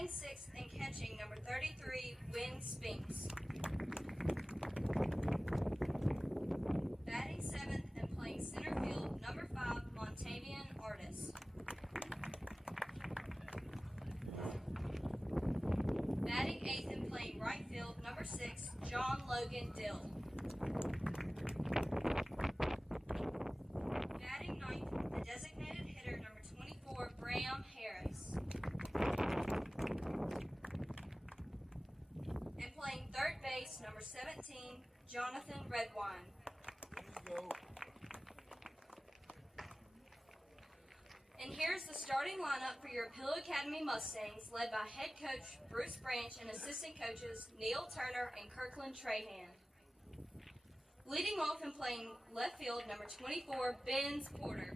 Batting sixth and catching number 33, Wynn Spinks. Batting seventh and playing center field, number 5, Montavian Artis. Batting eighth and playing right field, number 6, John Logan Dill. Batting ninth, the designated hitter, number 24, Graham Harris. And playing third base, number 17, Jonathan Redwine. And here's the starting lineup for your Pillow Academy Mustangs, led by head coach Bruce Branch and assistant coaches Neil Turner and Kirkland Trahan. Leading off and playing left field, number 24, Benz Porter.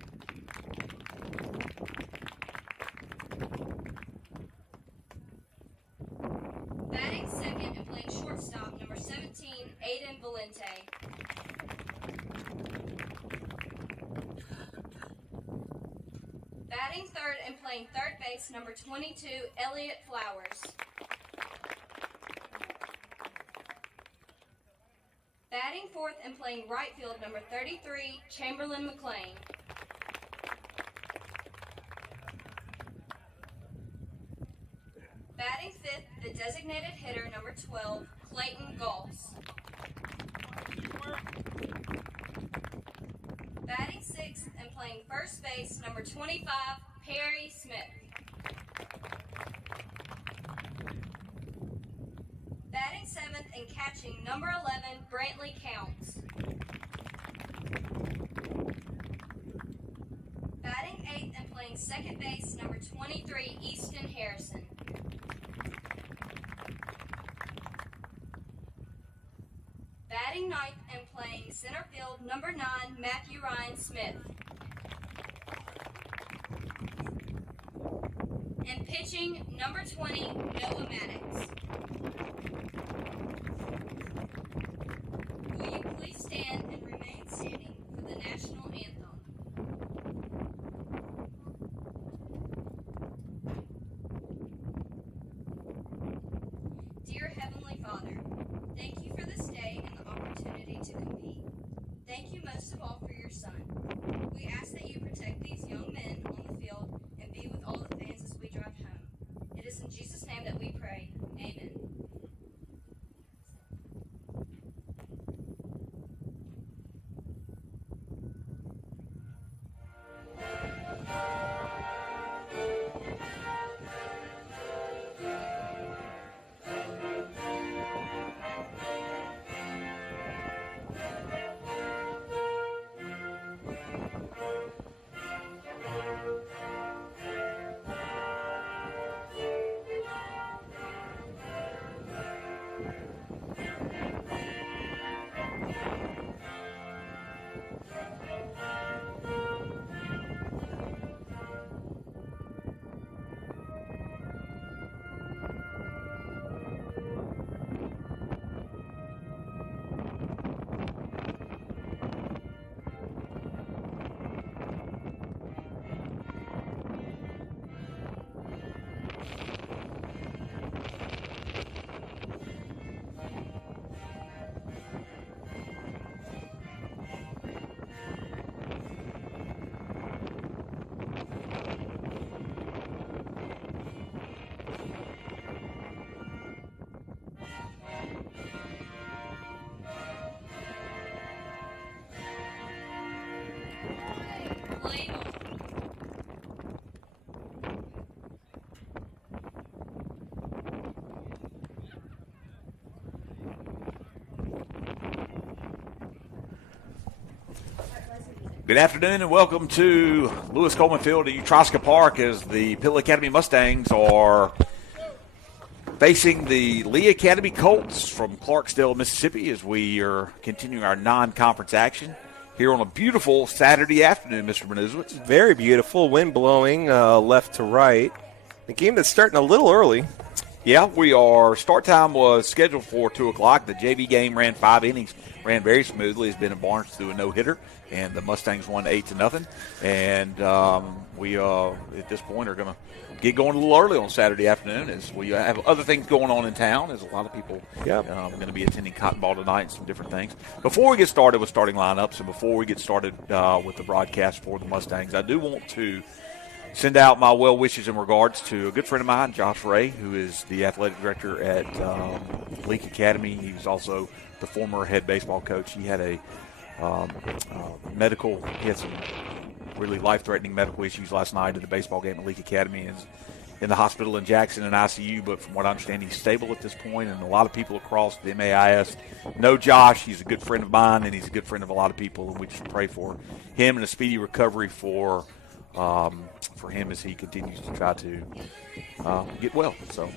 Batting second and playing shortstop, number 17, Aiden Valente. Batting third and playing third base, number 22, Elliott Flowers. Batting fourth and playing right field, number 33, Chamberlain McLean. Batting fifth, the designated hitter, number 12, Clayton Gauls. Batting sixth and playing first base, number 25, Perry Smith. Batting seventh and catching, number 11, Brantley Counts. Batting eighth and playing second base, number 23, Easton Harrison. Batting ninth and playing center field, number 9, Matthew Ryan Smith. And pitching, number 20, Noah Maddox. Will you please stand and remain standing for the national anthem? Dear Heavenly Father, thank you for this day and the opportunity to compete. Thank you most of all for your son. We ask that you protect these young men on the field and be with all the fans as we drive home. It is in Jesus' name that we pray. Amen. Good afternoon and welcome to Lewis Coleman Field at Utroska Park as the Pill Academy Mustangs are facing the Lee Academy Colts from Clarksdale, Mississippi, as we are continuing our non-conference action here on a beautiful Saturday afternoon, Mr. Manuzowitz. Very beautiful, wind blowing left to right. The game that's starting a little early Yeah, we are. Start time was scheduled for 2 o'clock. The JV game ran 5 innings, ran very smoothly. It's been in Barnes through a no-hitter, and the Mustangs won 8-0. And we, at this point, are going to get going a little early on Saturday afternoon as we have other things going on in town. There's a lot of people going to be attending Cotton Ball tonight and some different things. Before we get started with starting lineups and before we get started with the broadcast for the Mustangs, I do want to send out my well wishes in regards to a good friend of mine, Josh Ray, who is the athletic director at Lee Academy. He was also the former head baseball coach. He had he had some really life-threatening medical issues last night at the baseball game at Lee Academy. Is in the hospital in Jackson in ICU, but from what I understand, he's stable at this point, and a lot of people across the MAIS know Josh. He's a good friend of mine, and he's a good friend of a lot of people, and we just pray for him and a speedy recovery for him as he continues to try to get well. So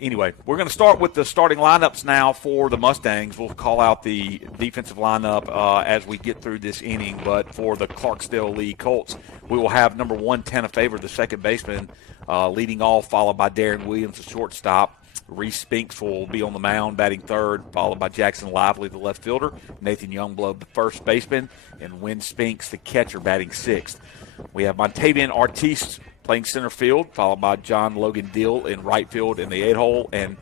anyway, we're going to start with the starting lineups now for the Mustangs. We'll call out the defensive lineup as we get through this inning. But for the Clarksdale Lee Colts, we will have number 1, Tanner Favor, the second baseman, leading off, followed by Darren Williams, the shortstop. Reese Spinks will be on the mound batting third, followed by Jackson Lively, the left fielder, Nathan Youngblood, the first baseman, and Wynn Spinks, the catcher, batting sixth. We have Montavian Artiste playing center field, followed by John Logan Dill in right field in the 8-hole, and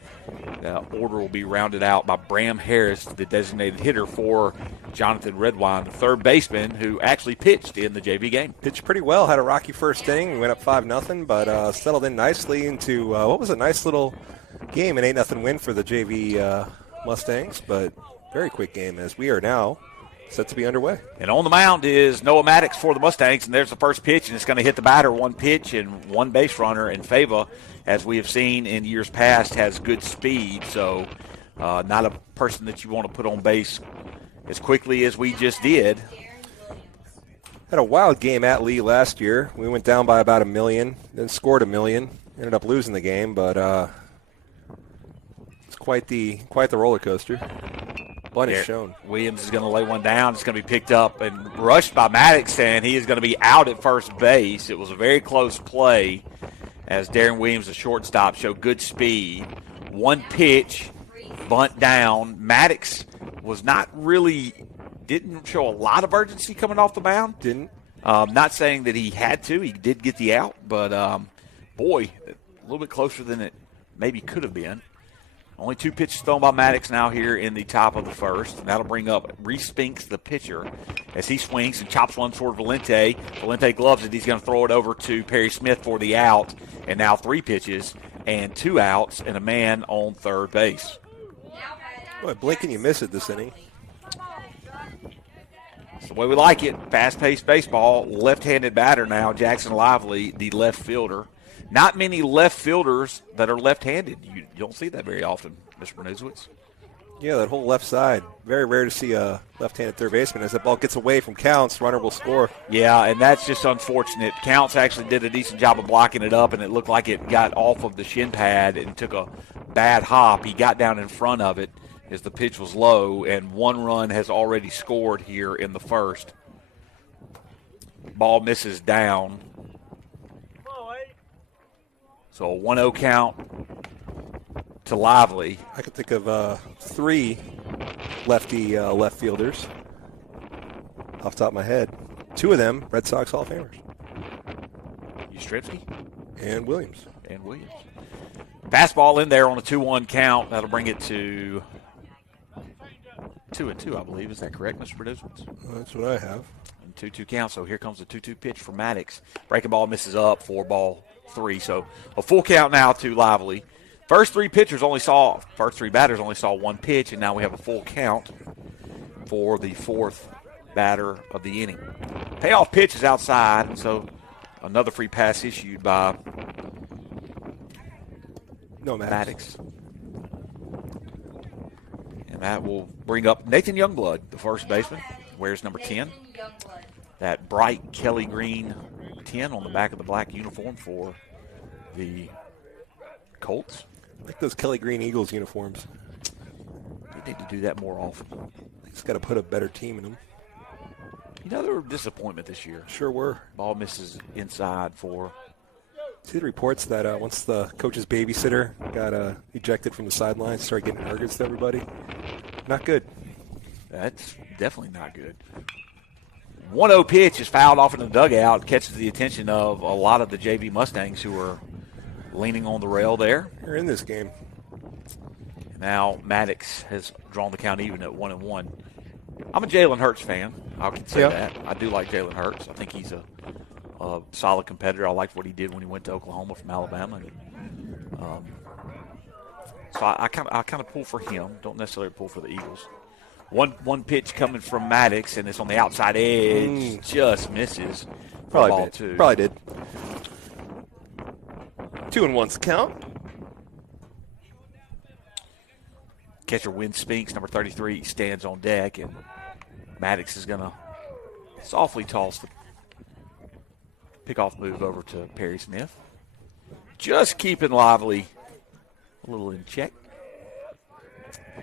the order will be rounded out by Bram Harris, the designated hitter for Jonathan Redwine, the third baseman, who actually pitched in the JV game. Pitched pretty well, had a rocky first inning. We went up 5-0, but settled in nicely into what was a nice little game, an 8-0 win for the JV Mustangs, but very quick game as we are now set to be underway. And on the mound is Noah Maddox for the Mustangs, and there's the first pitch, and it's going to hit the batter. One pitch and one base runner, and Fava, as we have seen in years past, has good speed, so not a person that you want to put on base as quickly as we just did. Had a wild game at Lee last year. We went down by about $1 million, then scored $1 million, ended up losing the game, but it's quite the roller coaster. Blood is shown. Williams is going to lay one down. It's going to be picked up and rushed by Maddox, and he is going to be out at first base. It was a very close play as Darren Williams, the shortstop, showed good speed. One pitch, bunt down. Maddox was didn't show a lot of urgency coming off the mound. Didn't. Not saying that he had to. He did get the out, but, boy, a little bit closer than it maybe could have been. Only 2 pitches thrown by Maddox now here in the top of the first. And that'll bring up Reese Spinks, the pitcher, as he swings and chops one toward Valente. Valente gloves it. He's going to throw it over to Perry Smith for the out. And now 3 pitches and 2 outs and a man on third base. Boy, blink and you miss it this inning. That's the way we like it. Fast-paced baseball. Left-handed batter now, Jackson Lively, the left fielder. Not many left fielders that are left-handed. You don't see that very often, Mr. Bernuzowitz. Yeah, that whole left side. Very rare to see a left-handed third baseman. As that ball gets away from Counts, runner will score. Yeah, and that's just unfortunate. Counts actually did a decent job of blocking it up, and it looked like it got off of the shin pad and took a bad hop. He got down in front of it as the pitch was low, and 1 run has already scored here in the first. Ball misses down. So a 1-0 count to Lively. I could think of 3 lefty left fielders off the top of my head. 2 of them, Red Sox Hall of Famers. Yastrzemski? And Williams. Fastball in there on a 2-1 count. That'll bring it to 2-2, I believe. Is that correct, Mr. Bernuzowitz? That's what I have. 2-2 count, so here comes the 2-2 pitch for Maddox. Breaking ball misses up for ball 3. So a full count now to Lively. First 3 batters only saw 1 pitch, and now we have a full count for the 4th batter of the inning. Payoff pitch is outside, and so another free pass issued by Maddox. And that will bring up Nathan Youngblood, the first baseman. Wears number 10. That bright Kelly green 10 on the back of the black uniform for the Colts. I like those Kelly Green Eagles uniforms. They need to do that more often. It's got to put a better team in them. You know, they were a disappointment this year. Sure were. Ball misses inside for See the reports that once the coach's babysitter got ejected from the sidelines, started getting nuggets to everybody? Not good. That's definitely not good. 1-0 pitch is fouled off in the dugout, catches the attention of a lot of the JV Mustangs who are leaning on the rail there. They're in this game. Now Maddox has drawn the count even at 1-1. I'm a Jalen Hurts fan. I can say that. I do like Jalen Hurts. I think he's a solid competitor. I liked what he did when he went to Oklahoma from Alabama. So I kind of pull for him. Don't necessarily pull for the Eagles. One pitch coming from Maddox, and it's on the outside edge. Just misses. Probably did. 2-1's count. Catcher Win Spinks, number 33, stands on deck, and Maddox is going to softly toss the pickoff move over to Perry Smith. Just keeping Lively a little in check.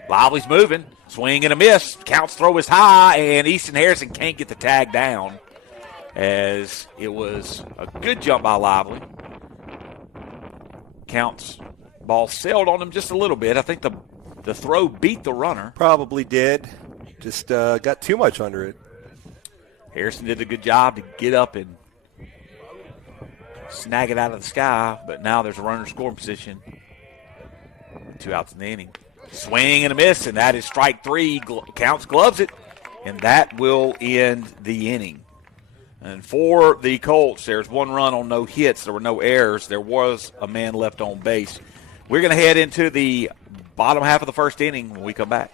Lively's moving. Swing and a miss. Counts throw is high, and Easton Harrison can't get the tag down as it was a good jump by Lively. Counts ball sailed on him just a little bit. I think the throw beat the runner. Probably did. Just got too much under it. Harrison did a good job to get up and snag it out of the sky, but now there's a runner scoring position. 2 outs in the inning. Swing and a miss, and that is strike 3. Counts gloves it, and that will end the inning. And for the Colts, there's 1 run on no hits. There were no errors. There was a man left on base. We're going to head into the bottom half of the first inning when we come back.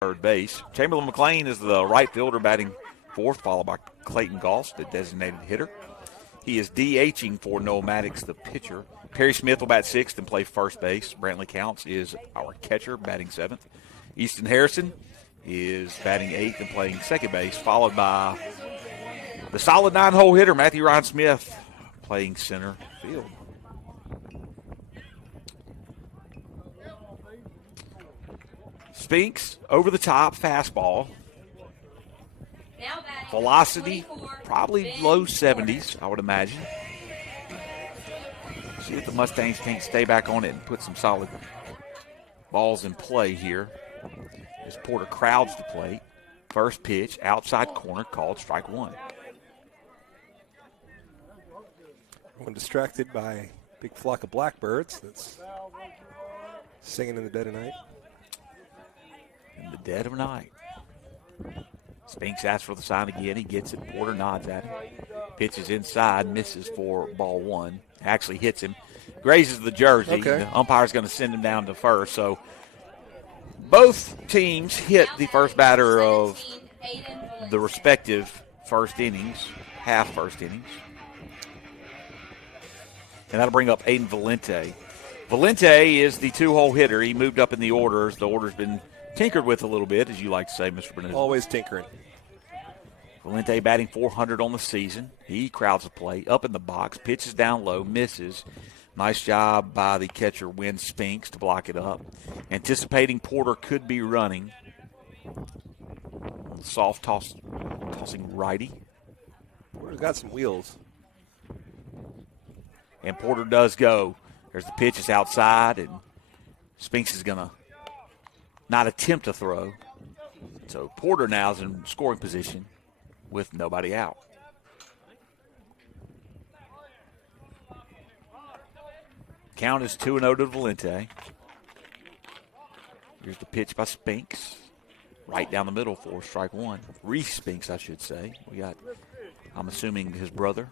Third base. Chamberlain McLean is the right fielder batting 4th, followed by Clayton Goss, the designated hitter. He is DHing for Noel Maddox, the pitcher. Perry Smith will bat 6th and play first base. Brantley Counts is our catcher, batting 7th. Easton Harrison is batting 8th and playing second base, followed by the solid 9-hole hitter, Matthew Ryan Smith, playing center field. Spinks, over the top fastball. Velocity, probably low 70s, I would imagine. See if the Mustangs can't stay back on it and put some solid balls in play here. As Porter crowds the plate. First pitch, outside corner, called strike 1. Everyone distracted by a big flock of blackbirds that's singing in the dead of night. In the dead of night. Spinks asks for the sign again. He gets it. Porter nods at him. Pitches inside, misses for ball 1. Actually hits him. grazes the jersey. Okay. The umpire's going to send him down to first. So both teams hit the first batter of the respective first innings, half first innings. And that'll bring up Aiden Valente. Valente is the two-hole hitter. He moved up in the orders. The order's been tinkered with a little bit, as you like to say, Mr. Bernard. Always tinkering. Valente batting .400 on the season. He crowds the plate, up in the box, pitches down low, misses. Nice job by the catcher, Wynn Spinks, to block it up. Anticipating Porter could be running. Soft tossing righty. Porter's got some wheels. And Porter does go. There's the pitch. It's outside, and Spinks is going to not attempt to throw. So Porter now is in scoring position with nobody out. Count is 2-0 to Valente. Here's the pitch by Spinks. Right down the middle for strike one. Reese Spinks, I should say. We got, I'm assuming, his brother.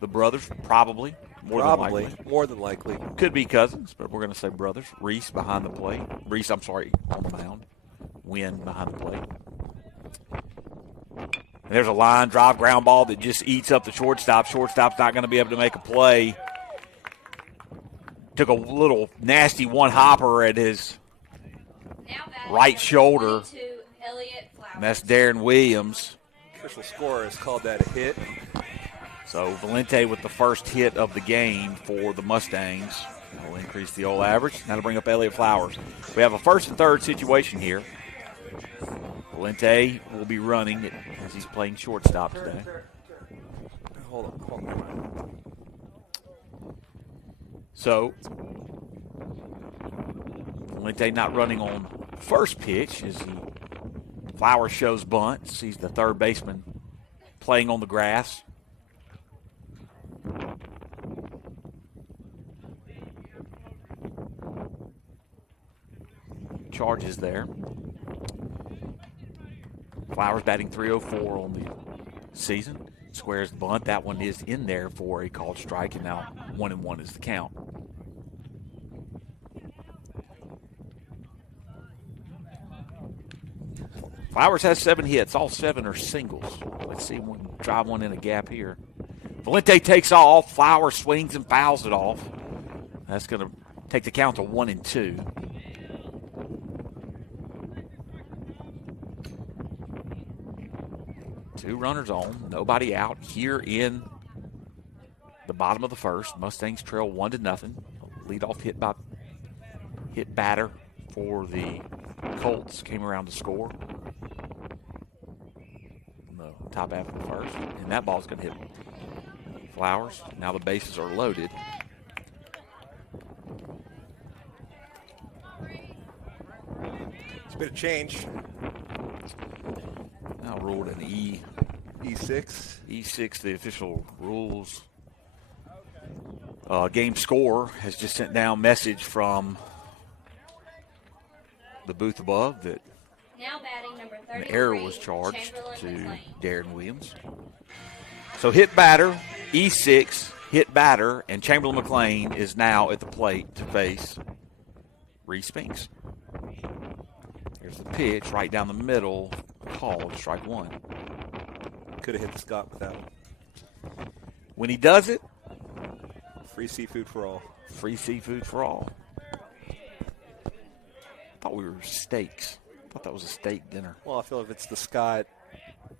The brothers, probably. More than likely. Could be cousins, but we're going to say brothers. Reese behind the plate. Reese, I'm sorry, on the mound. Wynn behind the plate. And there's a line drive ground ball that just eats up the shortstop. Shortstop's not going to be able to make a play. Took a little nasty one-hopper at his right shoulder. And that's Darren Williams. Official scorer has called that a hit. So Valente with the first hit of the game for the Mustangs. Will increase the old average. That'll bring up Elliott Flowers. We have a first and third situation here. Valente will be running as he's playing shortstop today. Hold on. So Valente not running on first pitch as Flowers shows bunt. Sees the third baseman playing on the grass. Charges there. Flowers batting .304 on the season. Squares the bunt. That one is in there for a called strike, and now 1-1 is the count. Flowers has 7 hits. All 7 are singles. Let's see if we can drive one in a gap here. Valente takes off. Flowers swings and fouls it off. That's going to take the count to 1-2. Two runners on, nobody out here in the bottom of the first. Mustangs trail 1-0. Leadoff hit batter for the Colts came around to score. In the top half of the first, and that ball's going to hit Flowers. Now the bases are loaded. It's been a change. Now ruled an E6. E6, the official rules. Game score has just sent down message from the booth above that an error was charged to Darren Williams. So hit batter, E6, hit batter, and Chamberlain McLean is now at the plate to face Reese Spinks. Here's the pitch right down the middle, called strike one. Could have hit the Scott with that one. When he does it, free seafood for all. Free seafood for all. I thought we were steaks. I thought that was a steak dinner. Well, I feel if it's the Scott,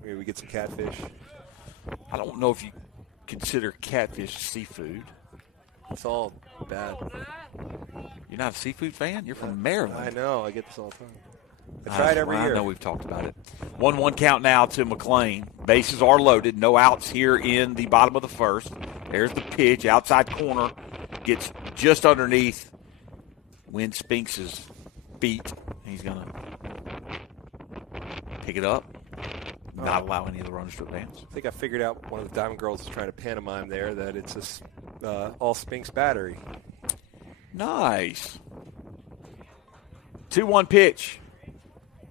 maybe we get some catfish. I don't know if you consider catfish seafood. It's all bad. You're not a seafood fan? You're from Maryland. I know. I get this all the time. I try it every year. I know we've talked about it. 1-1 count now to McLean. Bases are loaded. No outs here in the bottom of the first. There's the pitch. Outside corner. Gets just underneath Wynn Spinks' feet. He's going to pick it up. Not allow any of the runners to advance. I think I figured out one of the Diamond Girls is trying to pantomime there that it's a all Spinks battery. Nice. 2-1 pitch.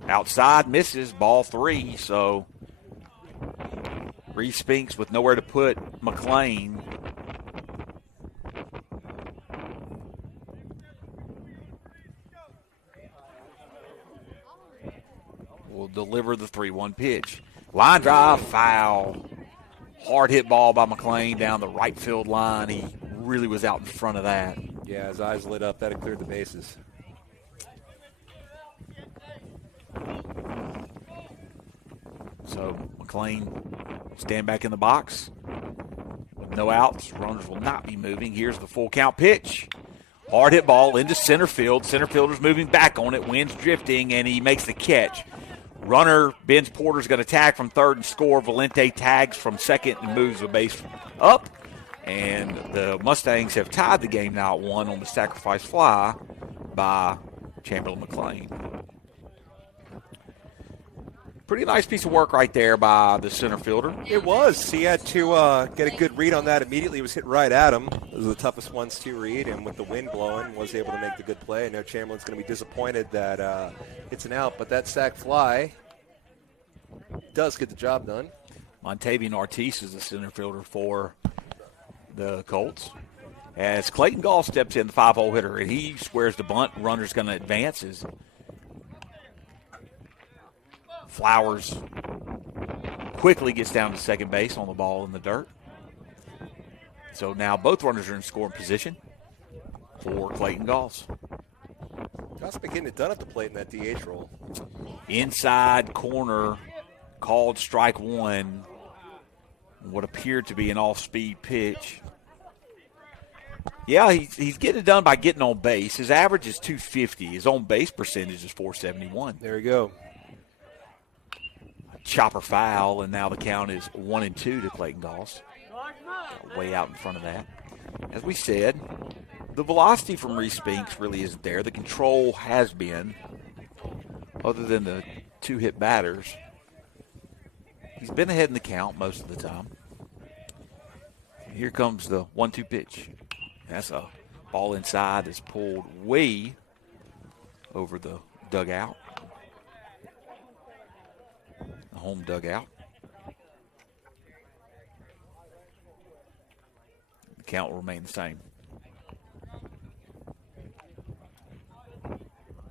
Outside, misses, ball 3. So Reese Spinks with nowhere to put McLean. will deliver the 3-1 pitch. Line drive, foul. Hard hit ball by McLean down the right field line. He really was out in front of that. Yeah, his eyes lit up. That had cleared the bases. So McLean stand back in the box. With no outs, runners will not be moving. Here's the full count pitch. Hard hit ball into center field. Center fielder's moving back on it. Wind's drifting, and he makes the catch. Runner, Benz Porter's going to tag from third and score. Valente tags from second and moves the base up. And the Mustangs have tied the game now at 1 on the sacrifice fly by Chamberlain McLean. Pretty nice piece of work right there by the center fielder. It was. He had to get a good read on that immediately. It was hit right at him. Those are the toughest ones to read, and with the wind blowing, was able to make the good play. I know Chamberlain's going to be disappointed that it's an out, but that sac fly does get the job done. Montavian Ortiz is the center fielder for the Colts. As Clayton Gall steps in, the 5-hole hitter, and he squares the bunt. Runner's going to advance as Flowers quickly gets down to second base on the ball in the dirt. So now both runners are in scoring position for Clayton Galls. That's been getting it done at the plate in that DH role. Inside corner, called strike one. What appeared to be an off-speed pitch. Yeah, he's getting it done by getting on base. His average is 250. His on-base percentage is 471. There you go. Chopper foul, and now the count is 1-2 to Clayton Galls. Way out in front of that. As we said, the velocity from Reese Spinks really isn't there. The control has been, other than the 2 hit batters. He's been ahead in the count most of the time. Here comes the 1-2 pitch. That's a ball inside that's pulled way over the dugout. The home dugout. The count will remain the same.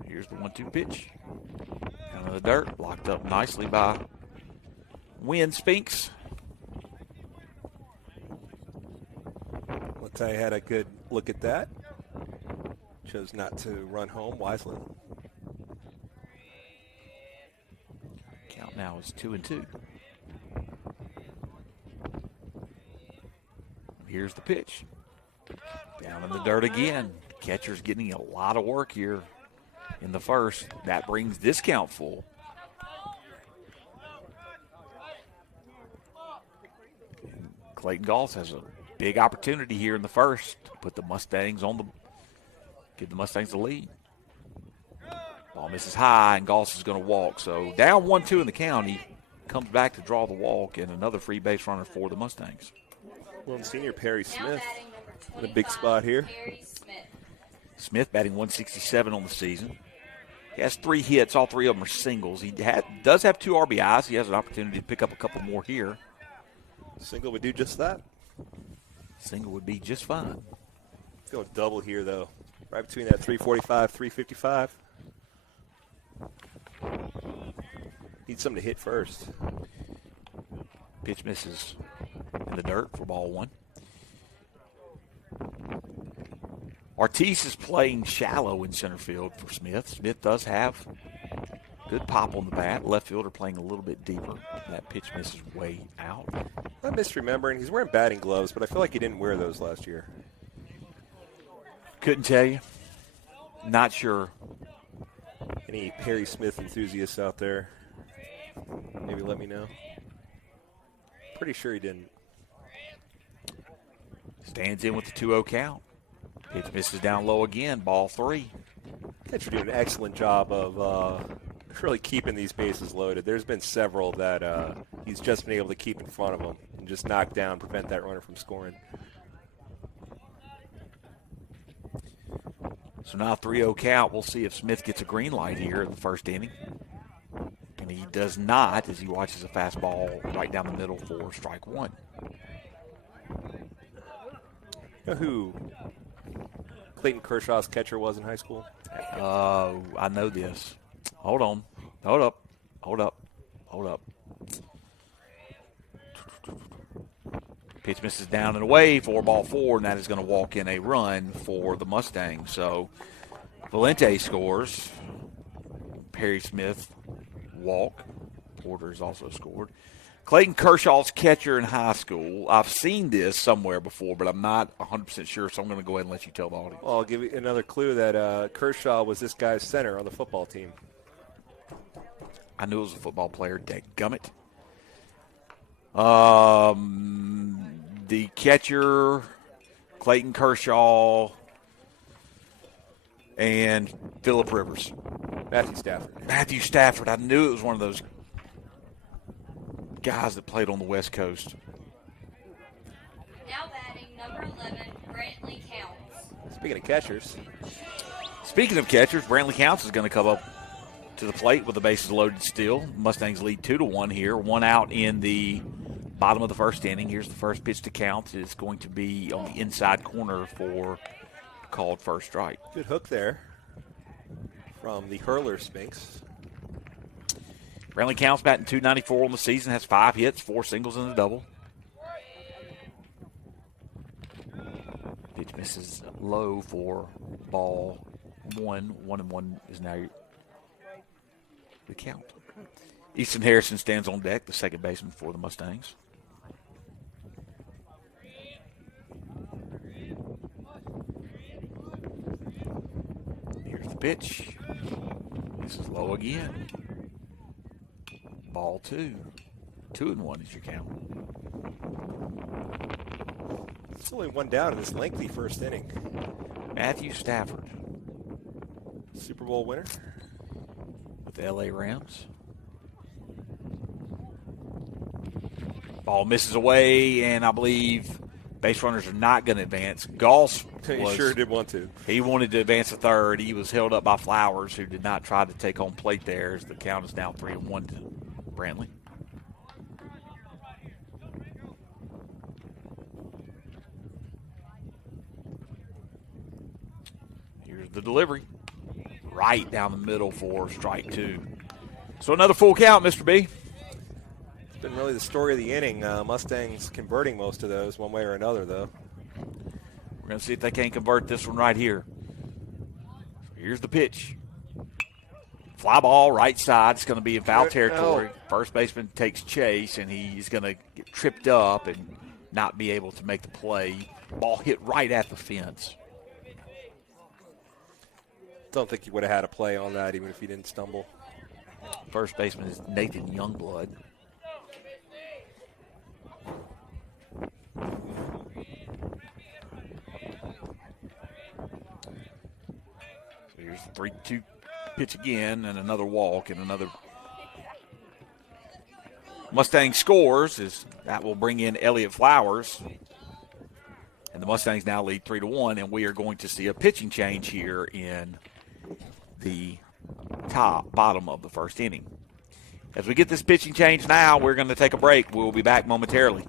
Here's the 1-2 pitch. Down in the dirt, locked up nicely by Wynn Spinks. I had a good look at that. Chose not to run home wisely. Count now is 2-2. Here's the pitch. Down in the dirt again. Catcher's getting a lot of work here in the first. That brings this count full. Clayton Galls has a big opportunity here in the first to put the Mustangs give the Mustangs the lead. Ball misses high, and Galls is going to walk. So down 1-2 in the count, he comes back to draw the walk, and another free base runner for the Mustangs. Well, senior Perry Smith in a big spot here. Smith batting 167 on the season. He has 3 hits. All 3 of them are singles. He does have 2 RBIs. He has an opportunity to pick up a couple more here. Single would do just that. Single would be just fine. Let's go double here, though. Right between that 345, 355. Need something to hit first. Pitch misses in the dirt for ball 1. Ortiz is playing shallow in center field for Smith. Smith does have good pop on the bat. Left fielder playing a little bit deeper. That pitch misses way out. I'm misremembering. He's wearing batting gloves, but I feel like he didn't wear those last year. Couldn't tell you. Not sure. Any Perry Smith enthusiasts out there? Maybe let me know. Pretty sure he didn't. Stands in with the 2-0 count. Pitch misses down low again. Ball 3. Catcher doing an excellent job of really keeping these bases loaded. There's been several that he's just been able to keep in front of him and just knock down, prevent that runner from scoring. So now 3-0 count. We'll see if Smith gets a green light here in the first inning. And he does not, as he watches a fastball right down the middle for strike 1. You know who Clayton Kershaw's catcher was in high school? I know this. Hold on. Hold Hold up. Pitch misses down and away for ball 4, and that is going to walk in a run for the Mustangs. So Valente scores. Perry Smith walk. Porter has also scored. Clayton Kershaw's catcher in high school. I've seen this somewhere before, but I'm not 100% sure, so I'm going to go ahead and let you tell the audience. Well, I'll give you another clue that Kershaw was this guy's center on the football team. I knew it was a football player. Dadgummit. The catcher, Clayton Kershaw, and Phillip Rivers. Matthew Stafford. I knew it was one of those guys that played on the West Coast. Now batting, number 11, Brantley Counts. Speaking of catchers, Brantley Counts is going to come up to the plate with the bases loaded still. Mustangs lead 2-1 here. 1 out in the bottom of the first inning. Here's the first pitch to Counts. It's going to be on the inside corner for called first strike. Good hook there from the hurler Spinks. Brantley Counts batting .294 on the season, has 5 hits, 4 singles, and a double. Pitch misses low for ball 1. 1-1 is now the count. Easton Harrison stands on deck, the second baseman for the Mustangs. Here's the pitch. This is low again. Ball 2. 2-1 is your count. It's only 1 down in this lengthy first inning. Matthew Stafford, Super Bowl winner with the LA Rams. Ball misses away, and I believe base runners are not going to advance. Goss sure did want to. He wanted to advance to third. He was held up by Flowers, who did not try to take home plate there, as the count is now 3-1 to Brantley. Here's the delivery. Right down the middle for strike 2. So another full count, Mr. B. It's been really the story of the inning. Mustangs converting most of those one way or another, though. We're going to see if they can't convert this one right here. Here's the pitch. Fly ball, right side. It's going to be in foul territory. First baseman takes chase, and he's going to get tripped up and not be able to make the play. Ball hit right at the fence. Don't think he would have had a play on that, even if he didn't stumble. First baseman is Nathan Youngblood. So here's the 3-2 pitch again, and another walk, and another. Mustang scores, as that will bring in Elliott Flowers. And the Mustangs now lead 3-1, and we are going to see a pitching change here in the bottom of the first inning. As we get this pitching change now, we're going to take a break. We'll be back momentarily.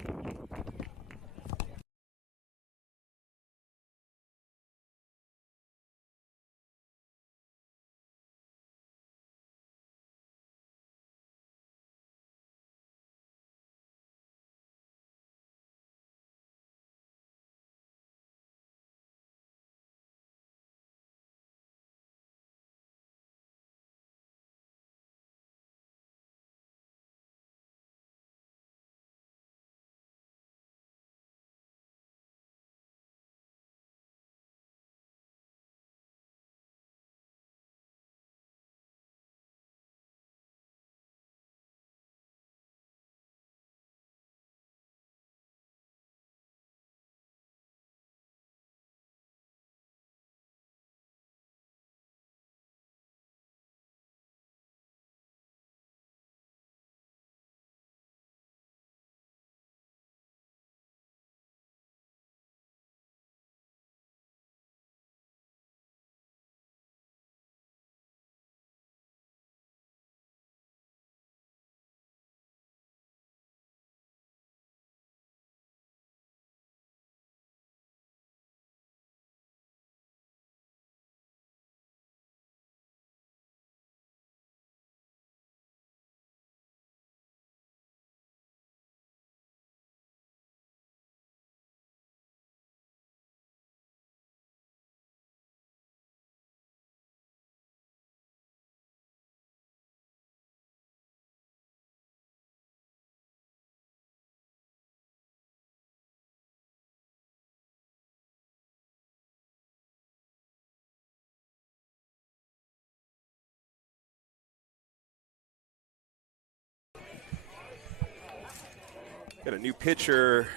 Got a new pitcher,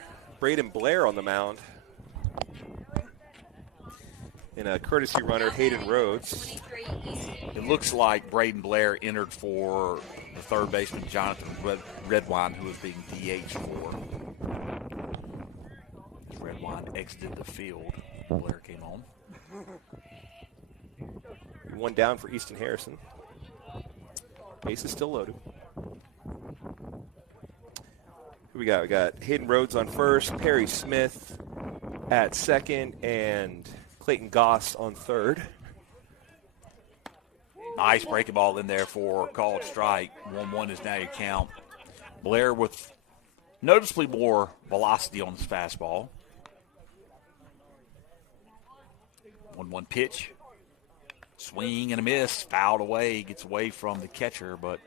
Braden Blair, on the mound. And a courtesy runner, Hayden Rhodes. It looks like Braden Blair entered for the third baseman, Jonathan Redwine, who was being DH for. Redwine exited the field. Blair came on. One down for Easton Harrison. Base is still loaded. Who we got? We got Hayden Rhodes on first, Perry Smith at second, and Clayton Goss on third. Nice breaking ball in there for called strike. 1-1 is now your count. Blair with noticeably more velocity on his fastball. 1-1 pitch. Swing and a miss. Fouled away. Gets away from the catcher, but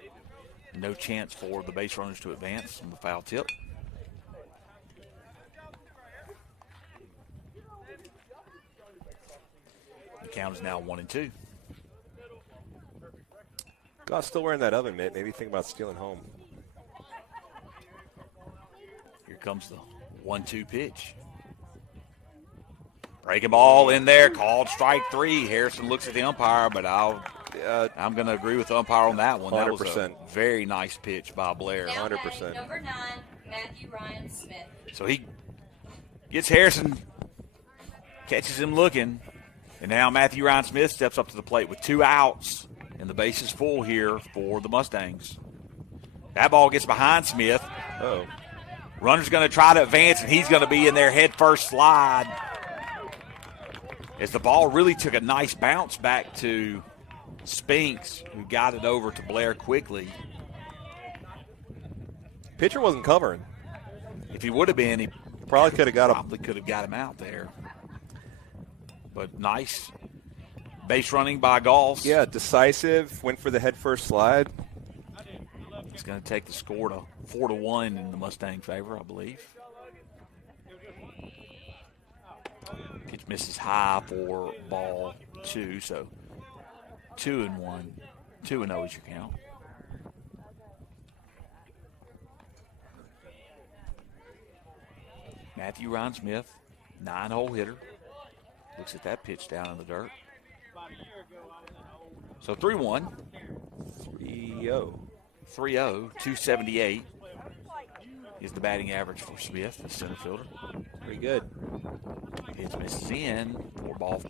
no chance for the base runners to advance on the foul tip. The count is now 1-2. Goss still wearing that oven mitt. Maybe think about stealing home. Here comes the 1-2 pitch. Breaking ball in there, called strike 3. Harrison looks at the umpire, but I'm going to agree with the umpire on that one. 100%. That was a very nice pitch by Blair. Now 100%. Number 9, Matthew Ryan Smith. So he gets Harrison, catches him looking, and now Matthew Ryan Smith steps up to the plate with 2 outs, and the base is full here for the Mustangs. That ball gets behind Smith. Oh. Runner's going to try to advance, and he's going to be in there head first slide. As the ball really took a nice bounce back to Spinks, who got it over to Blair quickly. Pitcher wasn't covering. If he would have been, he probably could have got him. Probably could have got him out there. But nice base running by Goss. Yeah, decisive. Went for the head first slide. It's going to take the score to 4-1 in the Mustang favor, I believe. Pitch misses high for ball 2, so 2-1. 2-0 is your count. Matthew Ryan Smith, 9-hole hitter. Looks at that pitch down in the dirt. So 3-1. 3-0. 3-0, 278 is the batting average for Smith, the center fielder. Pretty good. Pitch misses in for ball.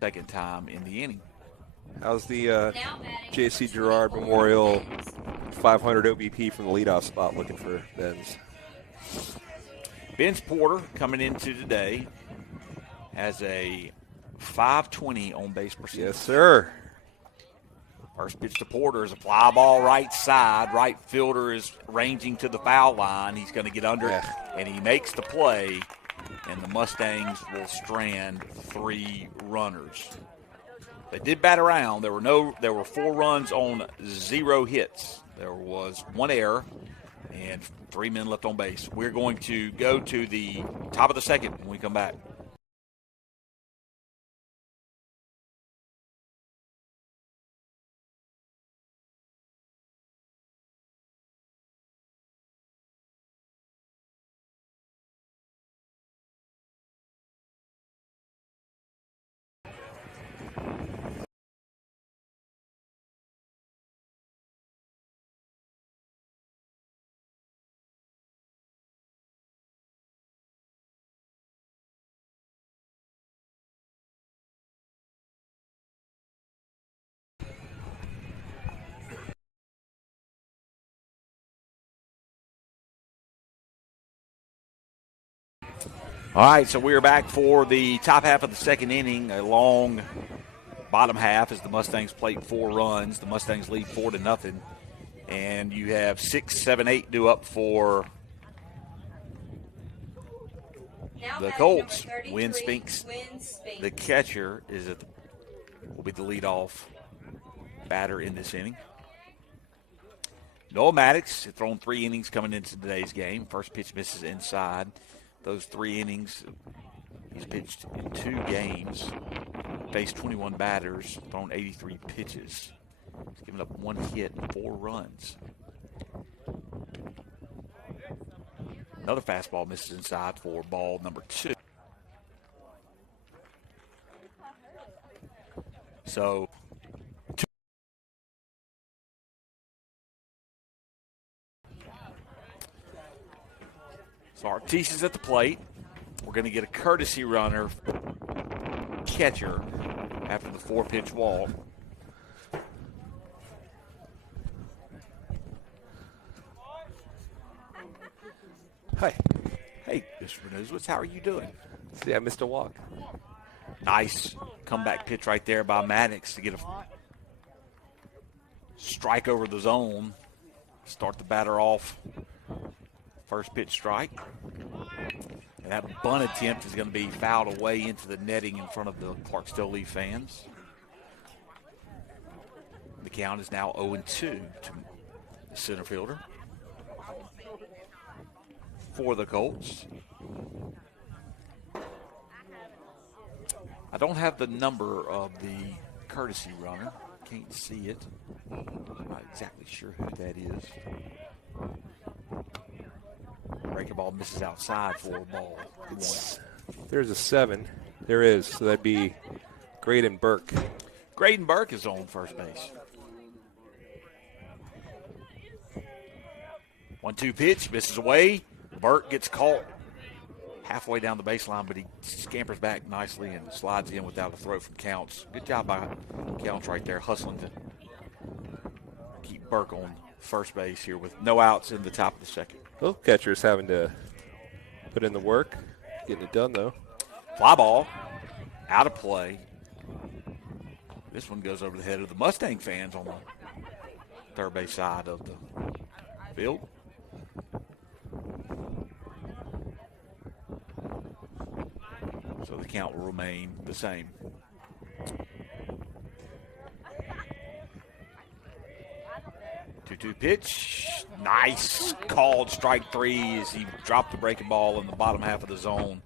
Second time in the inning. How's the J.C. Girard Memorial 500 OBP from the leadoff spot looking for Benz? Benz Porter coming into today has a 520 on base percentage. Yes, sir. First pitch to Porter is a fly ball right side. Right fielder is ranging to the foul line. He's going to get under it, and he makes the play, and the Mustangs will strand 3 runners. They did bat around. There were 4 runs on 0 hits. There was 1 error and 3 men left on base. We're going to go to the top of the second when we come back. All right, so we are back for the top half of the second inning. A long bottom half as the Mustangs played 4 runs. The Mustangs lead 4-0. And you have 6, 7, 8 due up for the Colts. Win Spinks, the catcher, will be the leadoff batter in this inning. Noah Maddox had thrown 3 innings coming into today's game. First pitch misses inside. Those 3 innings, he's pitched in 2 games, faced 21 batters, thrown 83 pitches. He's given up 1 hit and 4 runs. Another fastball misses inside for ball number 2. So, Artis is at the plate. We're going to get a courtesy runner catcher after the 4-pitch walk. Hi. Hey, Mr. Renuzwitz, how are you doing? See, I missed a walk. Nice comeback pitch right there by Maddox to get a strike over the zone. Start the batter off. First pitch strike. And that bunt attempt is going to be fouled away into the netting in front of the Clarksdale Lee fans. The count is now 0-2 to the center fielder for the Colts. I don't have the number of the courtesy runner. Can't see it. I'm not exactly sure who that is. Breaking ball misses outside for a ball. Good one. There's a 7. There is. So that'd be Graydon Burke. Graydon Burke is on first base. 1-2 pitch, misses away. Burke gets caught halfway down the baseline, but he scampers back nicely and slides in without a throw from Counts. Good job by Counts right there, hustling to keep Burke on first base here with no outs in the top of the second. Both catchers having to put in the work. Getting it done, though. Fly ball, out of play. This one goes over the head of the Mustang fans on the third base side of the field. So the count will remain the same. Two-two pitch. Nice called strike 3 as he dropped the breaking ball in the bottom half of the zone.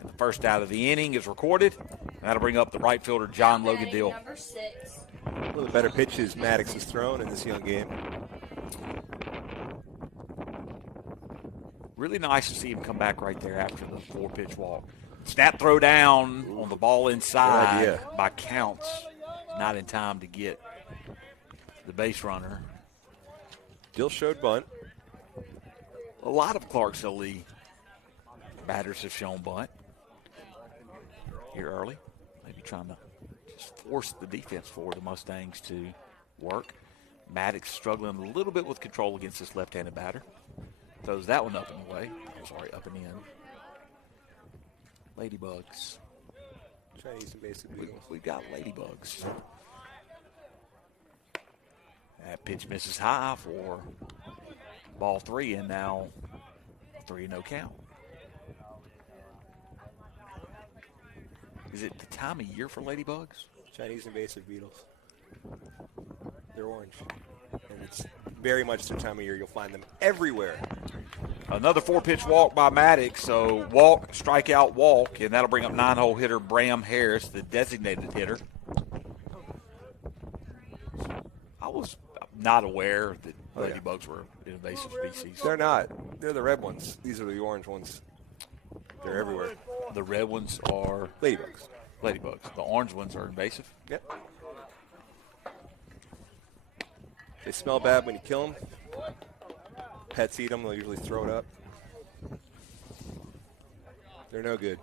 And the first out of the inning is recorded. And that'll bring up the right fielder, John Logan Dill. Number 6. One of the better pitches Maddox has thrown in this young game. Really nice to see him come back right there after the 4-pitch walk. Snap throw down on the ball inside by Counts. Not in time to get the base runner. Dill showed bunt. A lot of Clarksdale Lee batters have shown bunt here early. Maybe trying to just force the defense for the Mustangs to work. Maddox struggling a little bit with control against this left-handed batter. Throws that one up and away. Sorry, up and in. Ladybugs. Chinese invasive beetles. We've got ladybugs. That pitch misses high for ball 3, and now 3-0 count. Is it the time of year for ladybugs? Chinese invasive beetles. They're orange. And it's very much their time of year. You'll find them everywhere. Another 4-pitch walk by Maddox. So walk, strikeout, walk, and that'll bring up 9-hole hitter Bram Harris, the designated hitter. I was not aware that ladybugs were an invasive species. They're not. They're the red ones. These are the orange ones. They're everywhere. The red ones are Ladybugs. ladybugs. The orange ones are invasive. Yep. They smell bad when you kill them. Pets eat them. They'll usually throw it up. They're no good.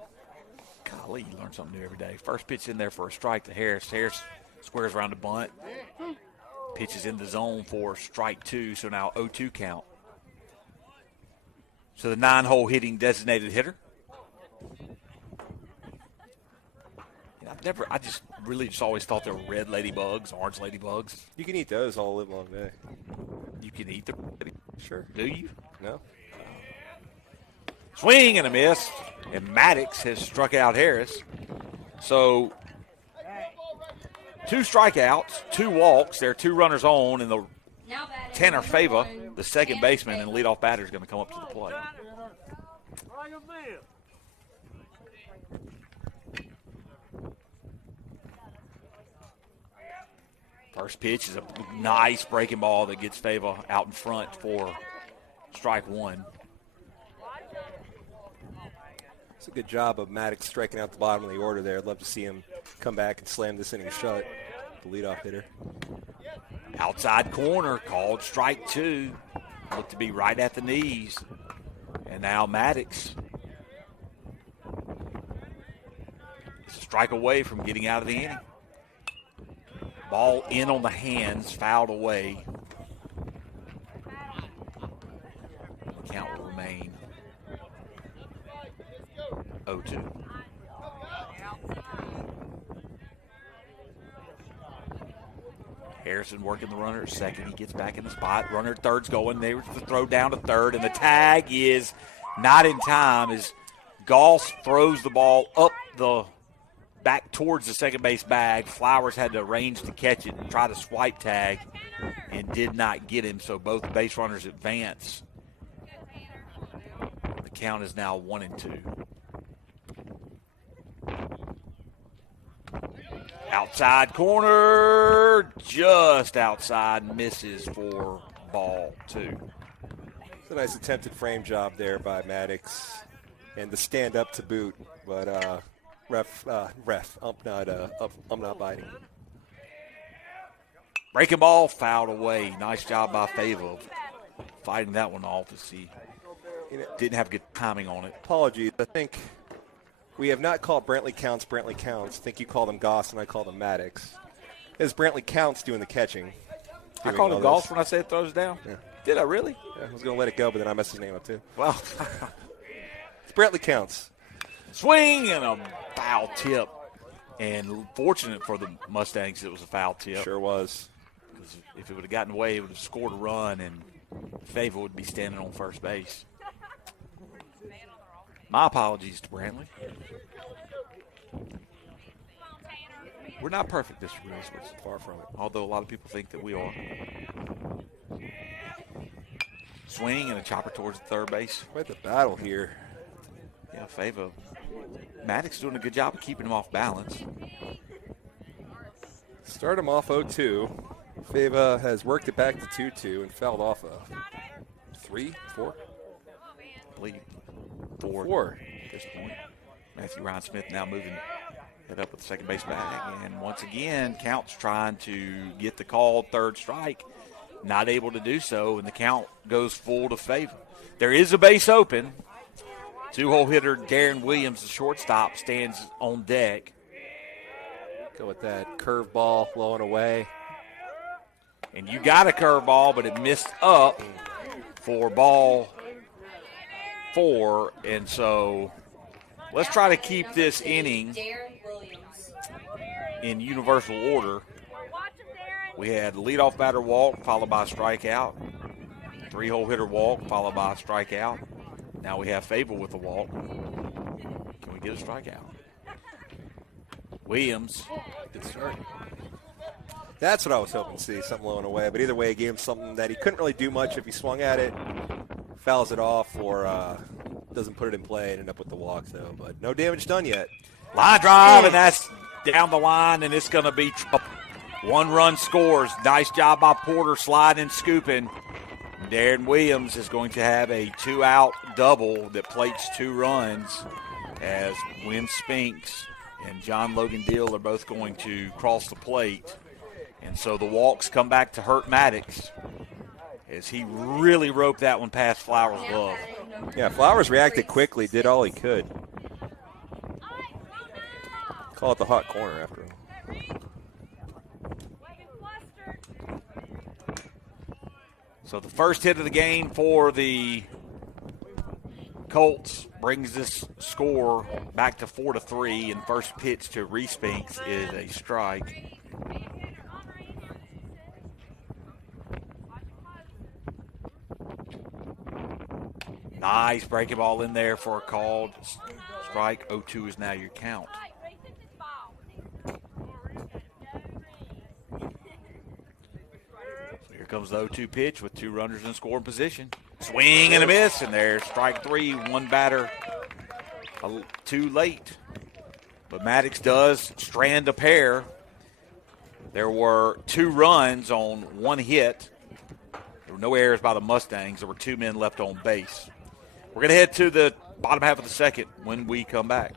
Golly, you learn something new every day. First pitch in there for a strike to Harris. Harris squares around the bunt. Pitches in the zone for strike 2, so now 0-2 count. So the 9-hole hitting designated hitter. I just really always thought they were red ladybugs, orange ladybugs. You can eat those all live long day. You can eat them. Sure. Do you? No. Swing and a miss. And Maddox has struck out Harris. So 2 strikeouts, 2 walks. There are 2 runners on, and the Tanner Fava, the second baseman and leadoff batter, is going to come up to the plate. First pitch is a nice breaking ball that gets Fava out in front for strike one. It's a good job of Maddox striking out the bottom of the order there. I'd love to see him come back and slam this inning shut, the leadoff hitter. Outside corner, called strike two. Looked to be right at the knees. And now Maddox. It's a strike away from getting out of the inning. Ball in on the hands, fouled away. The count will remain 0-2. Harrison working the runner at second. He gets back in the spot. Runner at third's going. They were to throw down to third, and the tag is not in time as Goss throws the ball up the back towards the second base bag. Flowers had to arrange to catch it and try to swipe tag and did not get him, so both base runners advance. The count is now 1-2. Outside corner, just outside, misses for ball two. It's a nice attempted frame job there by Maddox, and the stand up to boot, but I'm not biting. Breaking ball, fouled away. Nice job by Fava fighting that one off as he didn't have good timing on it. Apologies, I think we have not called Brantley Counts. I think you call them Goss and I call them Maddox. It's Brantley Counts doing the catching. I called him Goss when I said throws down? Yeah. Did I really? Yeah, I was going to let it go, but then I messed his name up too. Well, it's Brantley Counts. Swing and a foul tip. And fortunate for the Mustangs, it was a foul tip. Sure was. Because if it would have gotten away, it would have scored a run, and Fava would be standing on first base. My apologies to Brantley. We're not perfect this year, far from it. Although a lot of people think that we are. Swing and a chopper towards the third base. Quite the battle here. Yeah, Fava. Maddox doing a good job of keeping him off balance. Start him off 0-2. Fava has worked it back to 2-2 and fouled off a 3, 4? I believe 4 at this point. Matthew Ryan Smith now moving head up with the second base bag. And once again, Count's trying to get the called third strike. Not able to do so, and the count goes full to Fava. There is a base open. Two-hole hitter Darren Williams, the shortstop, stands on deck. Go with that curveball blowing away. And you got a curveball, but it missed up for ball 4. And so let's try to keep this inning in universal order. We had leadoff batter walk followed by a strikeout. Three-hole hitter walk followed by a strikeout. Now we have Fava with a walk. Can we get a strikeout? Williams. Good start. That's what I was hoping to see, something blowing away. But either way, he gave him something that he couldn't really do much if he swung at it, fouls it off, or doesn't put it in play and end up with the walk, though. But no damage done yet. Line drive, and that's down the line, and it's going to be one-run scores. Nice job by Porter sliding and scooping. Darren Williams is going to have a 2-out double that plates 2 runs as Wynn Spinks and John Logan Deal are both going to cross the plate. And so the walks come back to hurt Maddox as he really roped that one past Flowers' glove. Yeah, Flowers reacted quickly, did all he could. Call it the hot corner after all. So the first hit of the game for the Colts brings this score back to 4-3, and first pitch to Reese Spinks is a strike. Nice breaking ball in there for a called strike. 0-2 is now your count. Here comes the 0-2 pitch with 2 runners in scoring position. Swing and a miss, and there's strike 3. One batter too late. But Maddox does strand a pair. There were 2 runs on 1 hit. There were no errors by the Mustangs. There were 2 men left on base. We're going to head to the bottom half of the second when we come back.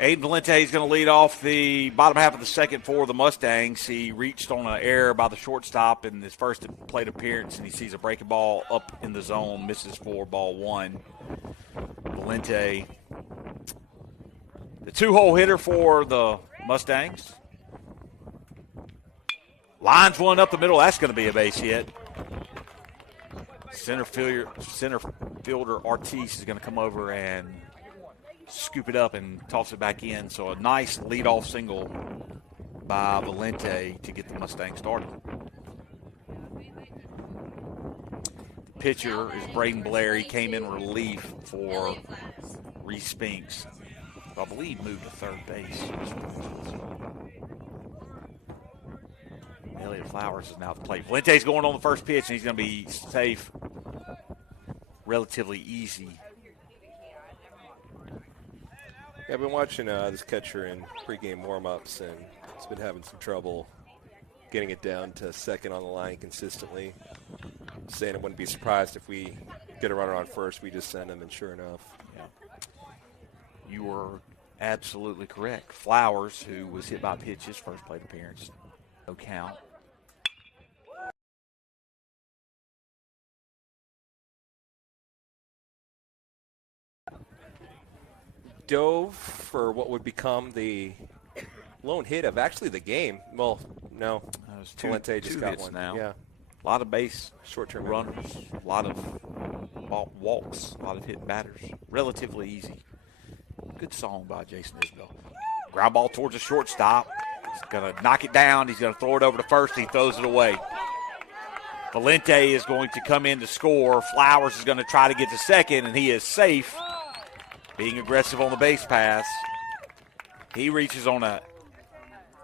Aiden Valente is going to lead off the bottom half of the second for the Mustangs. He reached on an error by the shortstop in his first plate appearance, and he sees a breaking ball up in the zone, misses for ball 1. Valente, the 2-hole hitter for the Mustangs. Lines one up the middle. That's going to be a base hit. Center fielder Ortiz is going to come over and scoop it up and toss it back in. So a nice leadoff single by Valente to get the Mustangs started. The pitcher is Braden Blair. He came in relief for Reese Spinks, who I believe moved to third base. Elliott Flowers is now at the plate. Valente's going on the first pitch, and he's going to be safe, relatively easy. Yeah, I've been watching this catcher in pregame warm-ups, and he's been having some trouble getting it down to second on the line consistently. Saying I wouldn't be surprised if we get a runner on first, we just send him, and sure enough. Yeah. You were absolutely correct. Flowers, who was hit by a pitch his first plate appearance, no count. Dove for what would become the lone hit of actually the game. Well, no, Valente just got one now. Yeah, a lot of base short-term runners, a lot of walks, a lot of hit batters. Relatively easy. Good song by Jason Isbell. Ground ball towards the shortstop. He's going to knock it down. He's going to throw it over to first. He throws it away. Valente is going to come in to score. Flowers is going to try to get to second, and he is safe. Being aggressive on the base pass. He reaches on a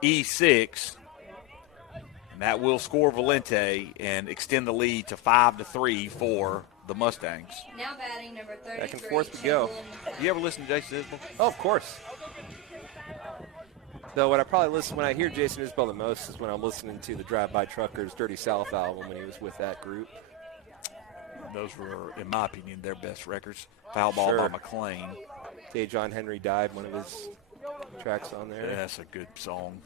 E6, and that will score Valente and extend the lead to 5-3 for the Mustangs. Now batting number 33. Back and forth we go. You ever listen to Jason Isbell? Oh, of course. Though what I probably listen when I hear Jason Isbell the most is when I'm listening to the Drive-By Truckers' Dirty South album when he was with that group. Those were, in my opinion, their best records. Foul ball by McLean. Day John Henry Died, one of his tracks on there. Yeah, that's a good song.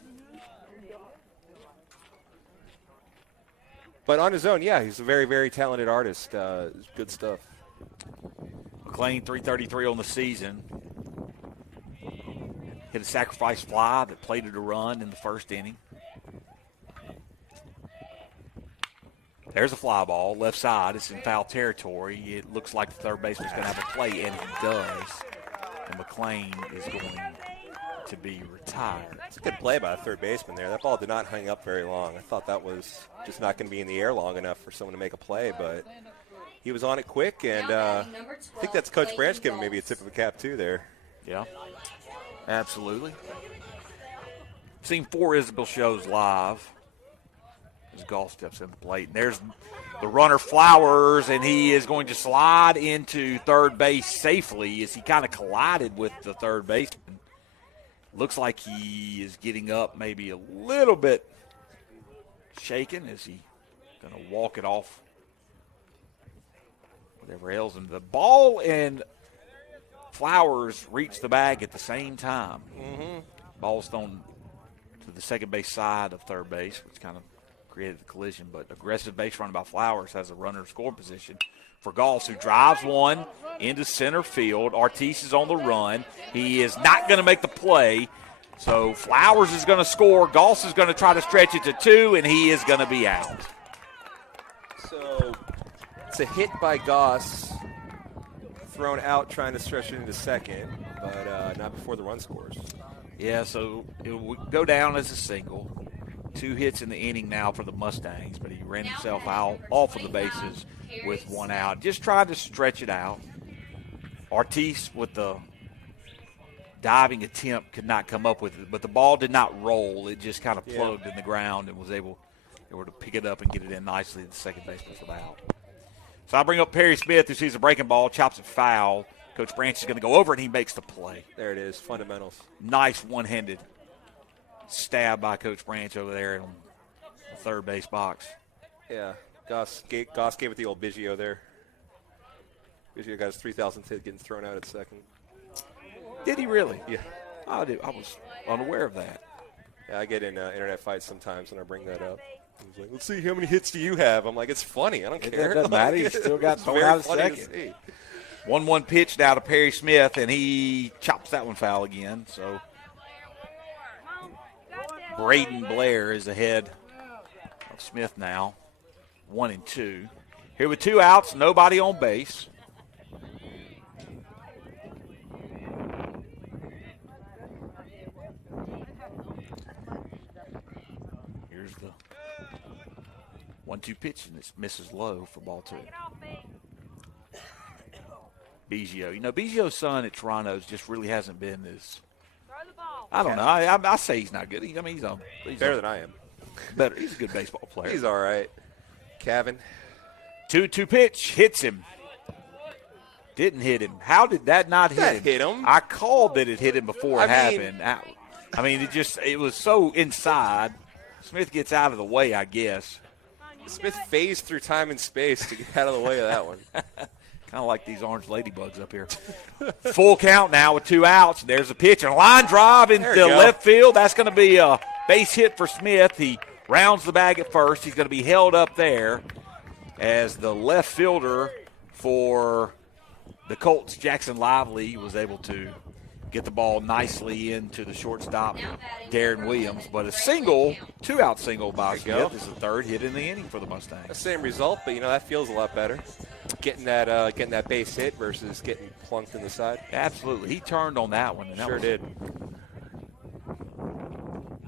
But on his own, yeah, he's a very, very talented artist. Good stuff. McLean, 333 on the season. Hit a sacrifice fly that plated a run in the first inning. There's a fly ball, left side. It's in foul territory. It looks like the third baseman's going to have a play, and he does. And McLean is going to be retired. It's a good play by a third baseman there. That ball did not hang up very long. I thought that was just not going to be in the air long enough for someone to make a play, but he was on it quick, and I think that's Coach Branch giving maybe a tip of the cap too there. Yeah, absolutely. Seen 4 Isabel shows live as Golf steps in the plate. And there's the runner Flowers, and he is going to slide into third base safely as he kind of collided with the third baseman. Looks like he is getting up maybe a little bit shaken. Is he going to walk it off? Whatever ails him. The ball and Flowers reach the bag at the same time. Ball's thrown to the second base side of third base, which kind of created the collision. But aggressive base run by Flowers has a runner in scoring position for Goss, who drives one into center field. Ortiz is on the run. He is not going to make the play. So Flowers is going to score. Goss is going to try to stretch it to 2, and he is going to be out. So it's a hit by Goss, thrown out trying to stretch it into second, but not before the run scores. Yeah, so it will go down as a single. 2 hits in the inning now for the Mustangs, but he ran himself out off of the bases with 1 out. Just tried to stretch it out. Ortiz with the diving attempt could not come up with it, but the ball did not roll. It just kind of plugged in the ground and was able to pick it up and get it in nicely to the second baseman for the out. So I bring up Perry Smith, who sees a breaking ball, chops it foul. Coach Branch is going to go over, and he makes the play. There it is, fundamentals. Nice one-handed stab by Coach Branch over there in the third base box. Yeah, Goss gave it the old Biggio there. Biggio got his 3,000th hit getting thrown out at second. Did he really? Yeah. I was unaware of that. Yeah, I get in internet fights sometimes when I bring that up. He's like, let's see, how many hits do you have? I'm like, it's funny. I don't care. It doesn't matter. He still got thrown out of second. 1-1 pitch now to Perry Smith, and he chops that one foul again. So Braden Blair is ahead of Smith now, 1-2. Here with 2 outs, nobody on base. Here's the 1-2 pitch, and it misses low for ball 2. Biggio. You know, Biggio's son at Toronto's just really hasn't been as, I don't know. I say he's not good. He's better than I am. Better. He's a good baseball player. He's all right. Cavan. 2-2 pitch. Hits him. Didn't hit him. How did that not hit him? I called that it hit him before it happened. I mean, it was so inside. Smith gets out of the way, I guess. Smith phased through time and space to get out of the way of that one. Kind of like these orange ladybugs up here. Full count now with 2 outs. There's a pitch and a line drive into left field. That's going to be a base hit for Smith. He rounds the bag at first. He's going to be held up there as the left fielder for the Colts, Jackson Lively, was able to get the ball nicely into the shortstop, Darren Williams. But a single, 2-out single by Smith is the 3rd hit in the inning for the Mustangs. The same result, but, that feels a lot better. Getting that base hit versus getting plunked in the side. Absolutely. He turned on that one. And that did.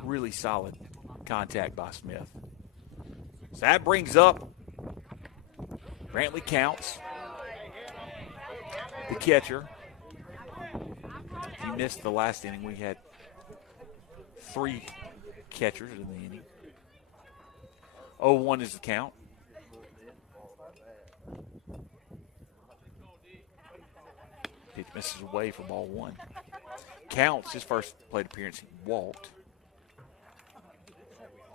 Really solid contact by Smith. So that brings up Brantley Counts, the catcher. He missed the last inning. We had 3 catchers in the inning. 0-1 is the count. Pitch misses away for ball 1. Counts, his first plate appearance, he walked.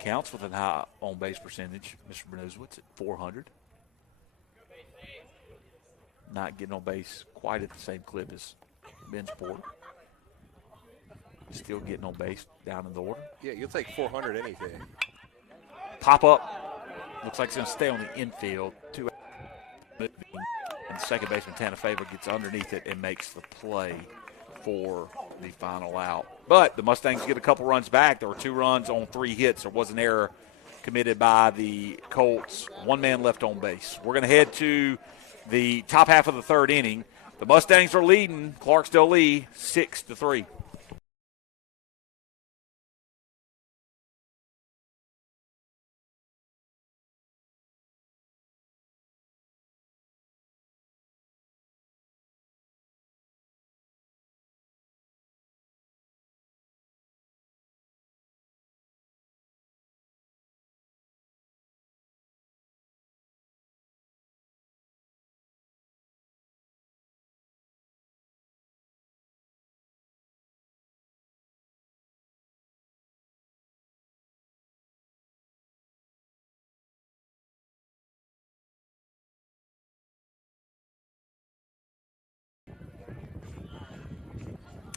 Counts with a high on-base percentage. Mr. Bernozowitz at .400. Not getting on base quite at the same clip as Ben Porter. Still getting on base down in the order. Yeah, you'll take 400 anything. Pop up. Looks like it's going to stay on the infield. 2 moving. And second baseman Tanafeva gets underneath it and makes the play for the final out. But the Mustangs get a couple runs back. There were 2 runs on 3 hits. There was an error committed by the Colts. 1 man left on base. We're going to head to the top half of the 3rd inning. The Mustangs are leading Clarksdale Lee 6-3.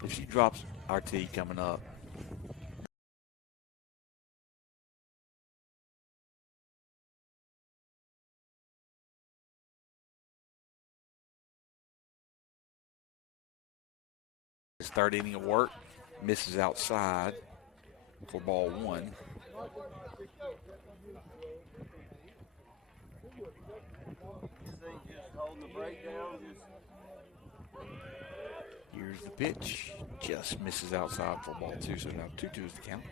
If she drops RT coming up. His third inning of work, misses outside for ball 1. Here's the pitch. Just misses outside for ball 2, so now 2-2 is the count.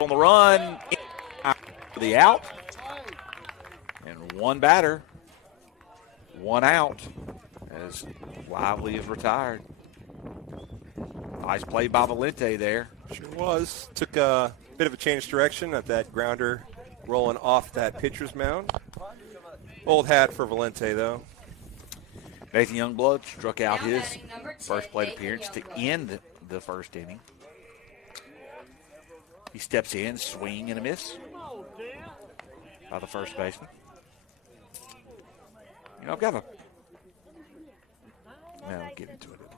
On the run, for the out, and one batter, one out, as Lively is retired. Nice play by Valente there. Sure was. Took a bit of a change direction at that grounder rolling off that pitcher's mound. Old hat for Valente, though. Nathan Youngblood struck out Now his batting number 10, first plate Nathan appearance to Youngblood. end the first inning. He steps in, swing and a miss by the first baseman. You know, I've got a... No, I'll get into it in a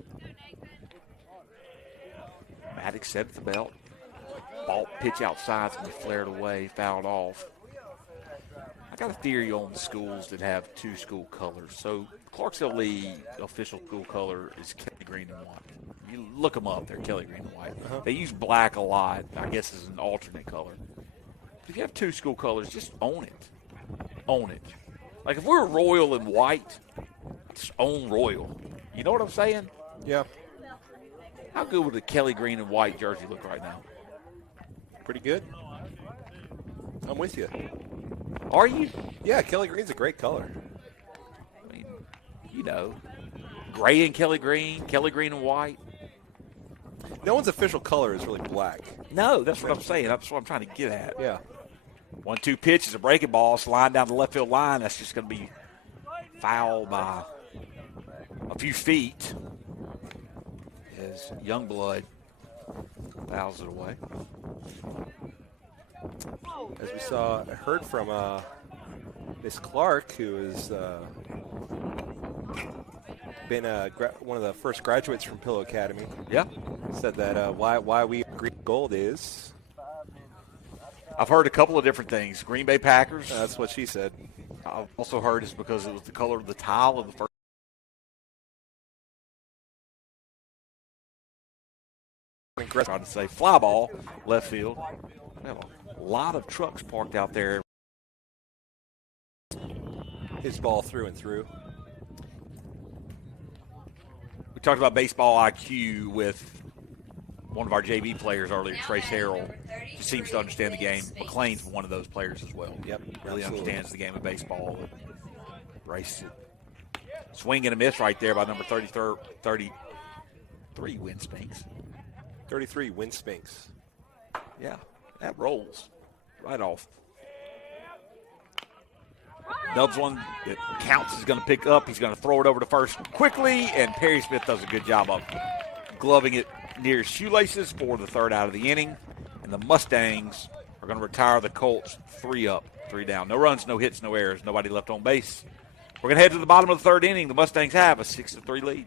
minute. Maddox set at the belt. Ball pitch outside's going to be flared away, fouled off. I got a theory on schools that have two school colors. So Clarksdale Lee official school color is Kelly green and white. You look them up, they're Kelly green and white. They use black a lot, I guess, as an alternate color. But if you have two school colors, just own it. Own it. Like if we're royal and white, just own royal. You know what I'm saying? Yeah. How good would a Kelly green and white jersey look right now? Pretty good. I'm with you. Are you? Yeah, Kelly green's a great color. I mean, you know, gray and Kelly green and white. No one's official color is really black. No, that's what I'm saying. That's what I'm trying to get at. Yeah. 1-2 pitch is a breaking ball. Slide down the left field line. That's just going to be fouled by a few feet as Youngblood fouls it away. As we heard from Miss Clark, who has been one of the first graduates from Pillow Academy. Yeah. Said that why we green gold is. I've heard a couple of different things. Green Bay Packers. That's what she said. I've also heard it's because it was the color of the tile of the first. Trying to say fly ball, left field. We have a lot of trucks parked out there. His ball through and through. We talked about baseball IQ with one of our JV players earlier, Now Trace batting Harrell. number He seems to understand the game. Spinks. McLean's one of those players as well. Yep, Really absolutely. understands the game of baseball. Races it. Swing and a miss right there by number 33, Winspinks. 33, Winspinks. Yeah, that rolls right off. Dubs one that counts is going to pick up. He's going to throw it over to first quickly, and Perry Smith does a good job of gloving it near his shoelaces for the third out of the inning. And the Mustangs are going to retire the Colts 3 up, 3 down. No runs, no hits, no errors, nobody left on base. We're going to head to the bottom of the third inning. The Mustangs have a 6-3 lead.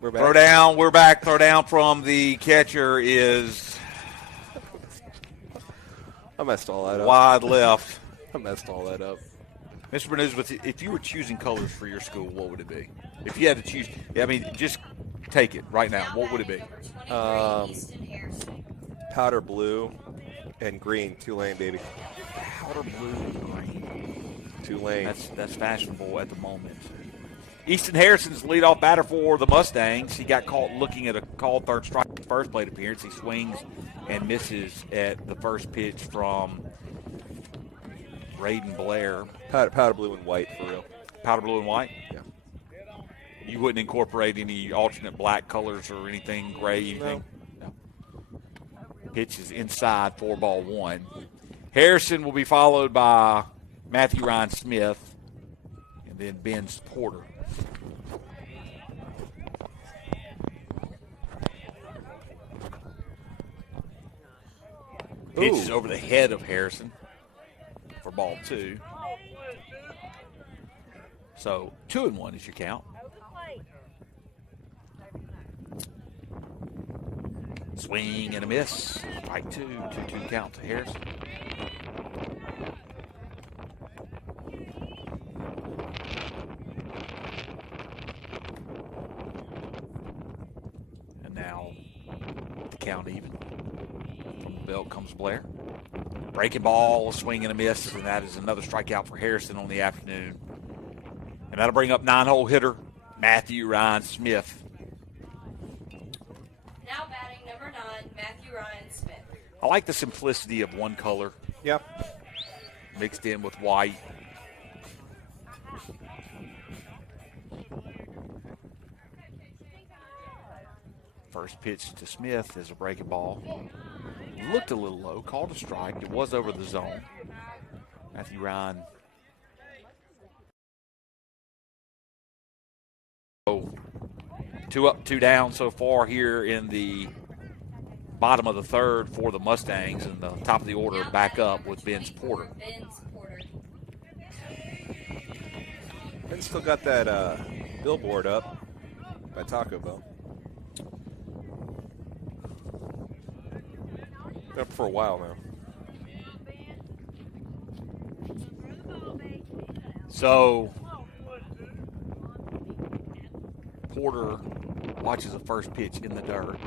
We're back. Throw down. We're back. Throw down from the catcher is I messed all that up. wide left. I messed all that up. Mr. Bernuzzi, if you were choosing colors for your school, what would it be? If you had to choose, I mean, just take it right now. What would it be? Powder blue and green. Tulane, baby. Powder blue and green. Tulane. That's fashionable at the moment. Easton Harrison's leadoff batter for the Mustangs. He got caught looking at a called third strike first plate appearance. He swings and misses at the first pitch from Braden Blair. Powder blue and white, for real. Powder blue and white? Yeah. You wouldn't incorporate any alternate black colors or anything, gray, anything? No. Pitch is inside, 4-1. Harrison will be followed by Matthew Ryan Smith and then Ben Porter. Pitch is over the head of Harrison for ball 2. So 2-1 is your count. Swing and a miss. Strike 2. 2-2 count to Harrison. And now the count even. From the belt comes Blair. Breaking ball, a swing and a miss, and that is another strikeout for Harrison on the afternoon. And that'll bring up 9-hole hitter Matthew Ryan Smith. Now batting number 9, Matthew Ryan Smith. I like the simplicity of one color. Yep. Mixed in with white. First pitch to Smith is a breaking ball. Looked a little low, called a strike. It was over the zone. Matthew Ryan. So 2 up, 2 down so far here in the bottom of the third for the Mustangs, and the top of the order back up with Ben Porter. Ben still got that billboard up by Taco Bell. Been up for a while now. So Porter watches the first pitch in the dirt.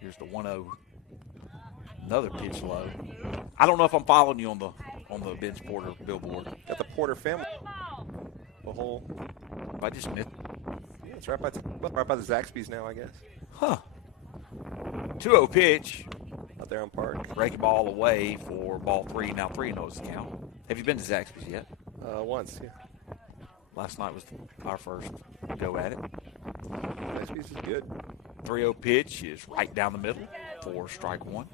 Here's the 1-0. Another pitch low. I don't know if I'm following you on the Ben Porter billboard. Got the Porter family. The whole. I just missed. Yeah, it's right by the Zaxby's now, I guess. Huh. 2-0 pitch. Out there on Park. Breaking ball away for ball 3. Now 3-0 is the count. Have you been to Zaxby's yet? Once, yeah. Last night was our first go at it. Zaxby's is good. 3-0 pitch is right down the middle for strike 1.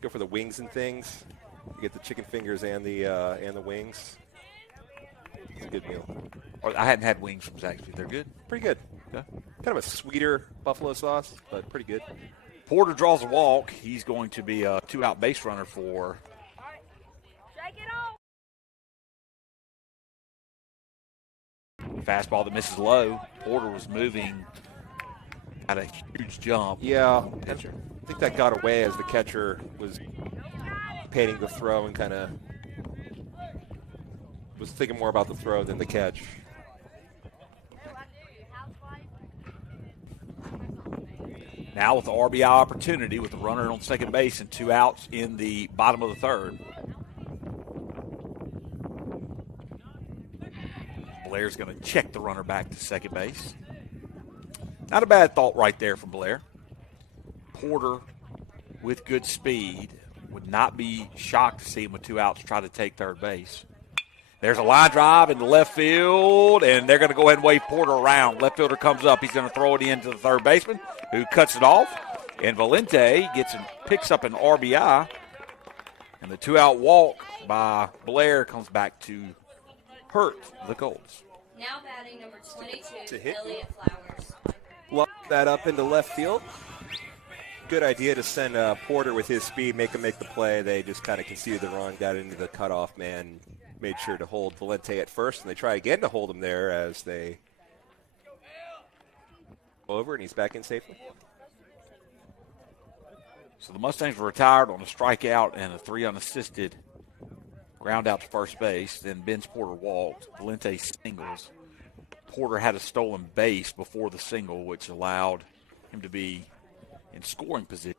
Go for the wings and things. You get the chicken fingers and the wings. It's a good meal. I hadn't had wings from Zaxby's. They're good. Pretty good. Yeah. Kind of a sweeter buffalo sauce, but pretty good. Porter draws a walk. He's going to be a 2-out base runner for fastball that misses low. Porter was moving at a huge jump. Yeah, I think that got away as the catcher was painting the throw and kind of was thinking more about the throw than the catch. Now with the RBI opportunity with the runner on second base and 2 outs in the bottom of the third. Blair's going to check the runner back to second base. Not a bad thought right there from Blair. Porter with good speed. Would not be shocked to see him with 2 outs try to take third base. There's a line drive into left field, and they're going to go ahead and wave Porter around. Left fielder comes up. He's going to throw it into the third baseman, who cuts it off. And Valente picks up an RBI. And the 2-out walk by Blair comes back to hurt the Colts. Now batting number 22, To hit. Elliott Flowers. Lock that up into left field. Good idea to send Porter with his speed, make him make the play. They just kind of conceded the run, got into the cutoff man. made sure to hold Valente at first, and they try again to hold him there as they over, and he's back in safely. So the Mustangs were retired on a strikeout and a 3 unassisted ground out to first base. Then Ben's Porter walked. Valente singles. Porter had a stolen base before the single, which allowed him to be in scoring position.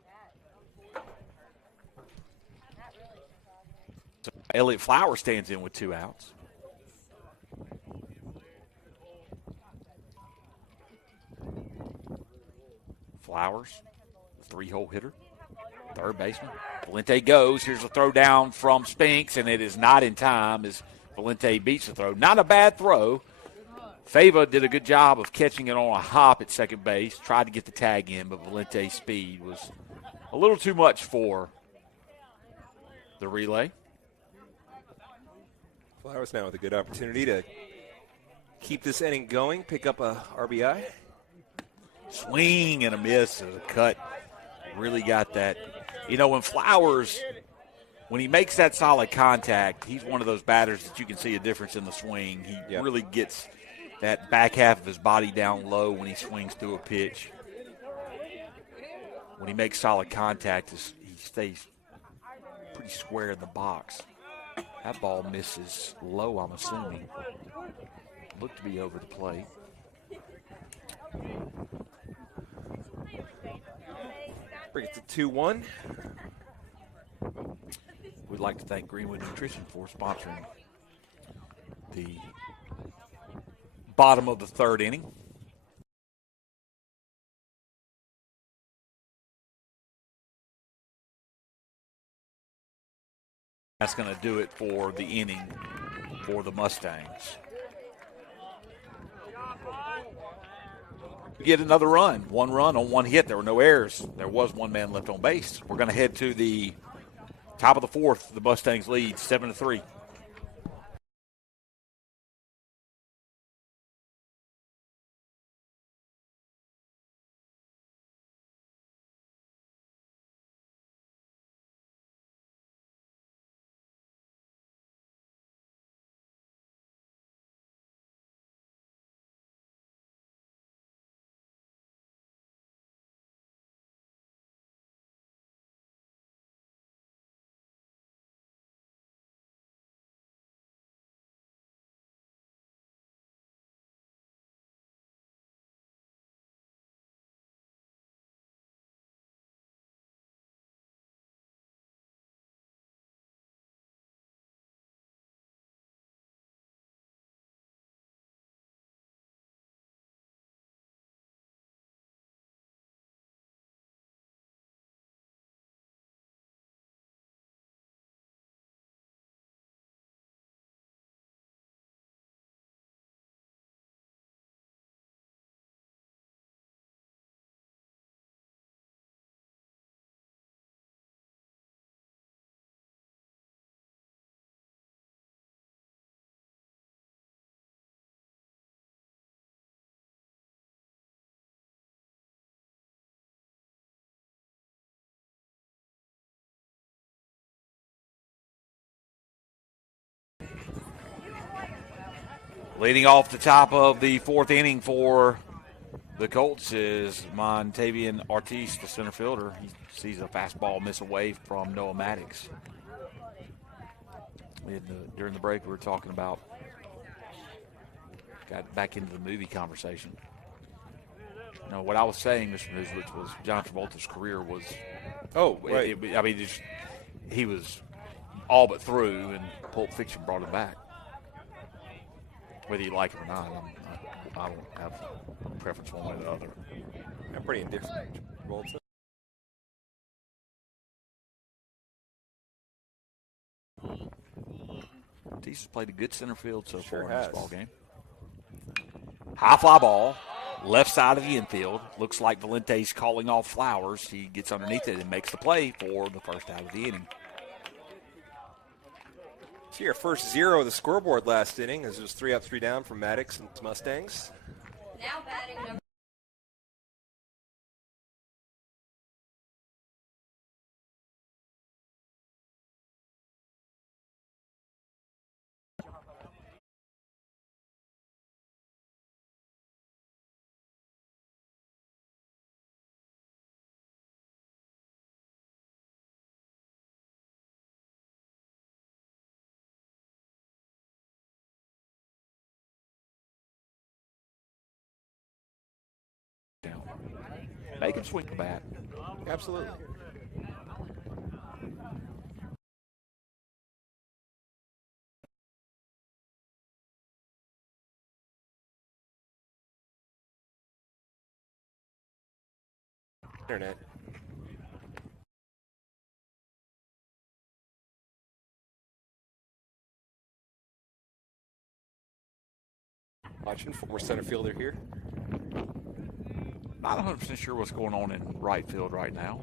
So Elliott Flowers stands in with 2 outs. Flowers, the 3-hole hitter, third baseman. Valente goes. Here's a throw down from Spinks, and it is not in time as Valente beats the throw. Not a bad throw. Fava did a good job of catching it on a hop at second base. Tried to get the tag in, but Valente's speed was a little too much for the relay. Flowers now with a good opportunity to keep this inning going, pick up a RBI. Swing and a miss as a cut. Really got that. You know, when Flowers, when he makes that solid contact, he's one of those batters that you can see a difference in the swing. He really gets that back half of his body down low when he swings through a pitch. When he makes solid contact, he stays pretty square in the box. That ball misses low, I'm assuming. Looked to be over the plate. Bring it to 2-1. We'd like to thank Greenwood Nutrition for sponsoring the bottom of the third inning. That's going to do it for the inning for the Mustangs. We get another run. 1 run on 1 hit. There were no errors. There was 1 man left on base. We're going to head to the top of the 4th. The Mustangs lead 7-3. Leading off the top of the 4th inning for the Colts is Montavian Ortiz, the center fielder. He sees a fastball miss away from Noah Maddox. During the break, we were talking about, got back into the movie conversation. You know, what I was saying, Mr. Newswich, was John Travolta's career was, right. He was all but through, and Pulp Fiction brought him back. Whether you like it or not, I don't have a preference one way or the other. I'm pretty indifferent. Ortiz has played a good center field so Sure far in has. this ball game. High fly ball, left side of the infield. Looks like Valente's calling off Flowers. He gets underneath it and makes the play for the first out of the inning. See our first 0 of the scoreboard last inning as it was 3 up, 3 down from Maddox and Mustangs. Now batting number They can swing the bat. Absolutely. Internet. Watching former center fielder here. Not 100% sure what's going on in right field right now.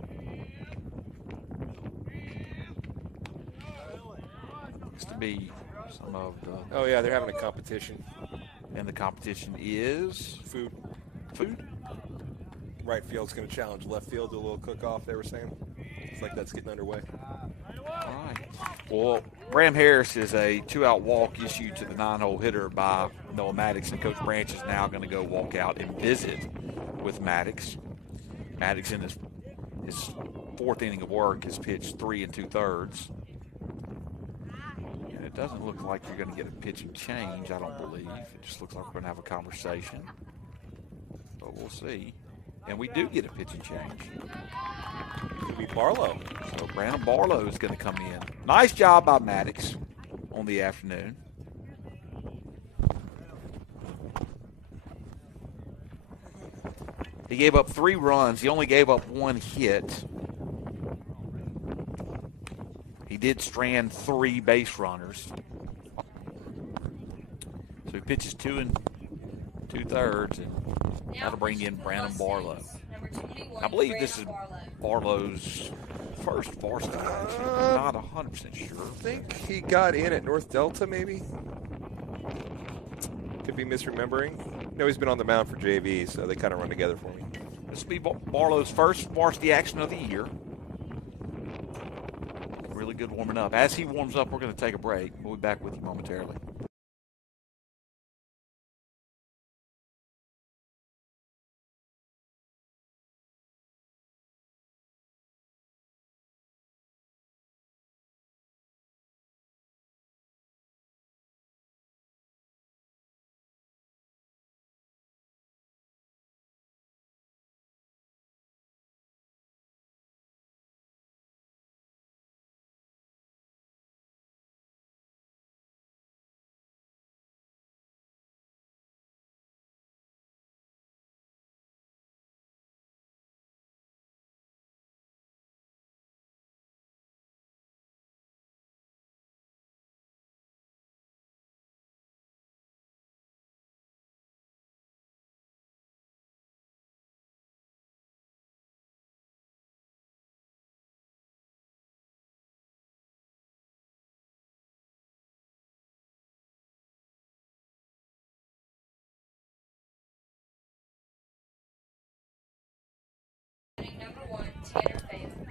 Looks to be some of the... Oh, yeah, they're having a competition. And the competition is... Food. Food? Right field's going to challenge left field, do a little cook-off, they were saying. It's like that's getting underway. All right. Well, Bram Harris is a 2-out walk issued to the 9-hole hitter by Noah Maddox, and Coach Branch is now going to go walk out and visit with Maddox. Maddox in his 4th inning of work has pitched 3 2/3. And it doesn't look like you're going to get a pitching change, I don't believe. It just looks like we're going to have a conversation. But we'll see. And we do get a pitching change. Could be Barlow. So Brandon Barlow is going to come in. Nice job by Maddox on the afternoon. He gave up 3 runs. He only gave up 1 hit. He did strand 3 base runners. So he pitches 2 2/3, and that'll bring in Brandon Barlow. I believe this is Barlow's first varsity match. I'm not 100% sure. I think he got in at North Delta, maybe. Could be misremembering. No, he's been on the mound for JV, so they kind of run together for me. This will be Barlow's first varsity action of the year. Really good warming up. As he warms up, we're going to take a break. We'll be back with you momentarily.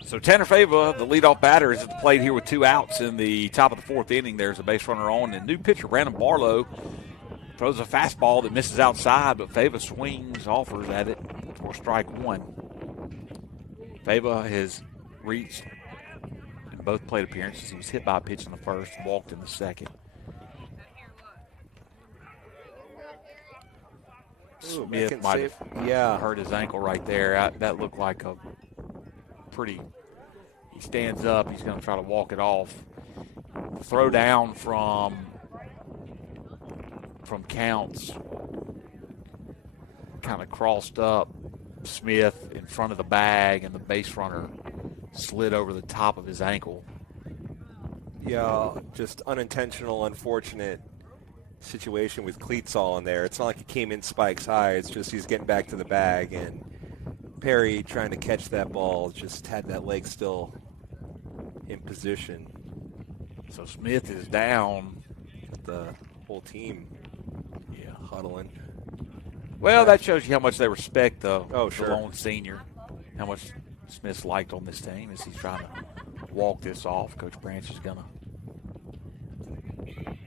So Tanner Fava, the leadoff batter, is at the plate here with 2 outs in the top of the 4th inning. There's a base runner on, and new pitcher Brandon Barlow throws a fastball that misses outside, but Fava swings, offers at it for strike 1. Fava has reached in both plate appearances. He was hit by a pitch in the first, walked in the second. Smith might have hurt his ankle right there. That looked like a pretty. He stands up. He's going to try to walk it off. Throw down from Counts. Kind of crossed up Smith in front of the bag, and the base runner slid over the top of his ankle. Yeah, just unintentional, unfortunate situation with cleats all in there. It's not like he came in spikes high. It's just he's getting back to the bag, and Perry trying to catch that ball just had that leg still in position. So Smith is down. The whole team huddling. Well, that shows you how much they respect the sure. lone senior, how much Smith's liked on this team as he's trying to walk this off. Coach Branch is going to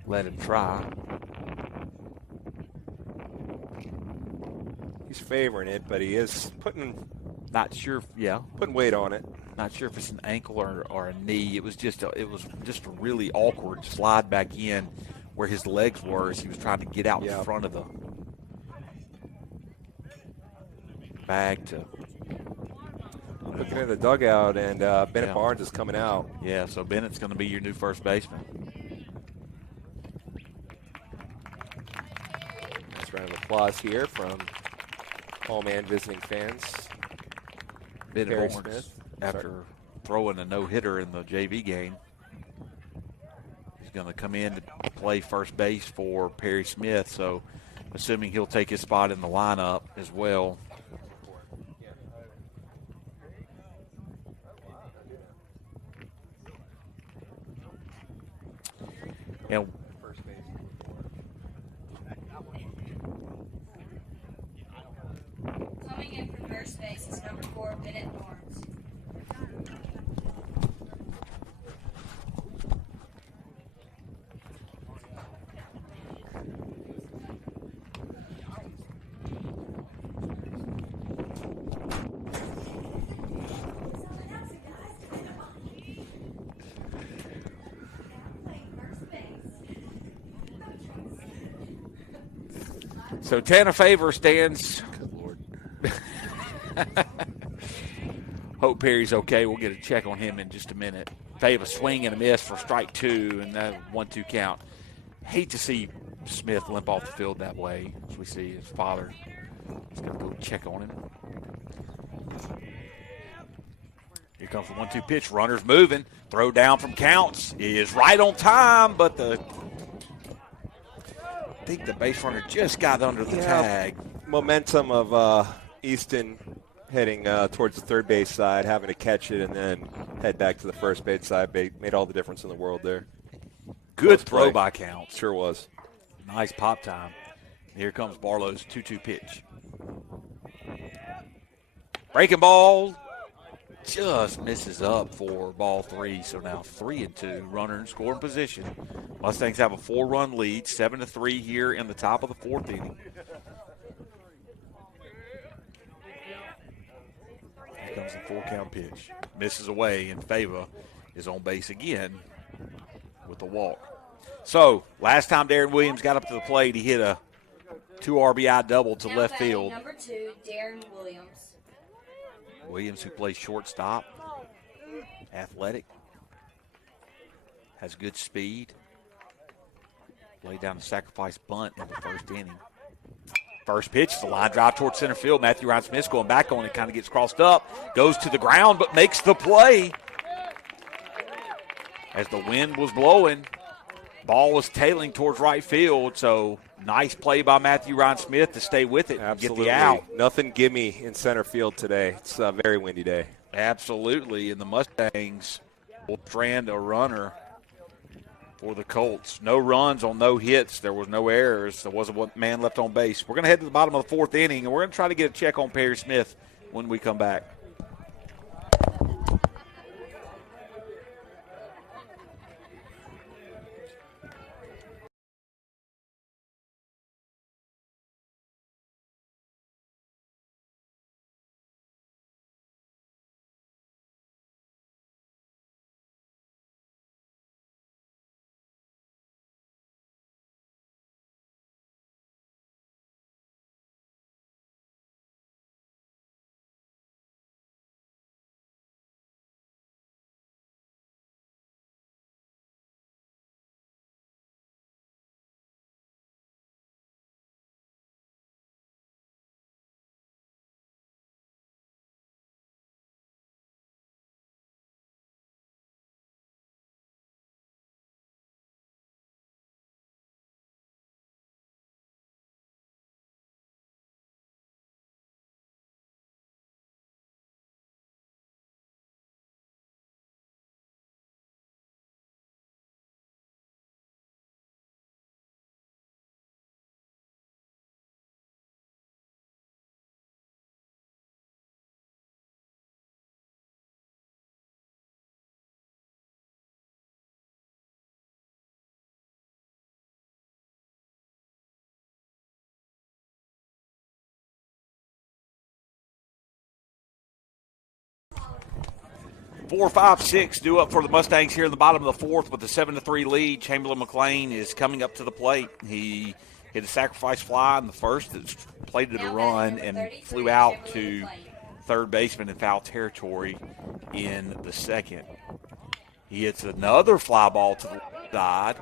let him try. He's favoring it, but he is putting weight on it. Not sure if it's an ankle or a knee. It was just a really awkward slide back in where his legs were as he was trying to get out in front of the bag to Looking at the dugout, and Bennett Barnes is coming out. Yeah, so Bennett's going to be your new first baseman. Nice round of applause here from home and visiting fans. Bennett Barnes, after throwing a no-hitter in the JV game, he's going to come in to play first base for Perry Smith, so assuming he'll take his spot in the lineup as well. And coming in from first base is number 4, Bennett Barnes. so Tanner Favor stands. Good Lord. Hope Perry's okay. We'll get a check on him in just a minute. Favor swing and a miss for strike 2 and that 1-2 count. Hate to see Smith limp off the field that way as we see his father. He's going to go check on him. Here comes the 1-2 pitch. Runners moving. Throw down from Counts is right on time, but I think the base runner just got under the tag. Momentum of Easton heading towards the third base side, having to catch it and then head back to the first base side made all the difference in the world there. Good throw by Counts. Sure was. Nice pop time. Here comes Barlow's 2-2 pitch. Breaking ball just misses up for ball 3. So now 3-2. Runner in scoring position. Mustangs have a 4-run lead, 7-3 here in the top of the 4th inning. Here comes the 4-count pitch. Misses away, and Fava is on base again with the walk. So last time Darren Williams got up to the plate, he hit a 2 RBI double to left field. Number 2, Darren Williams. Williams, who plays shortstop, athletic, has good speed. Laid down a sacrifice bunt in the first inning. First pitch, the line drive towards center field. Matthew Ryan Smith's going back on it, kind of gets crossed up, goes to the ground, but makes the play. As the wind was blowing, ball was tailing towards right field, so nice play by Matthew Ryan Smith to stay with it and get the out. Nothing gimme in center field today. It's a very windy day. Absolutely, and the Mustangs will strand a runner for the Colts. No runs on no hits. There was no errors. There wasn't one man left on base. We're going to head to the bottom of the 4th inning, and we're going to try to get a check on Perry Smith when we come back. Four, five, six due up for the Mustangs here in the bottom of the 4th with a 7-3 lead. Chamberlain McLean is coming up to the plate. He hit a sacrifice fly in the first that plated a run and flew out to third baseman in foul territory in the second. He hits another fly ball to the side.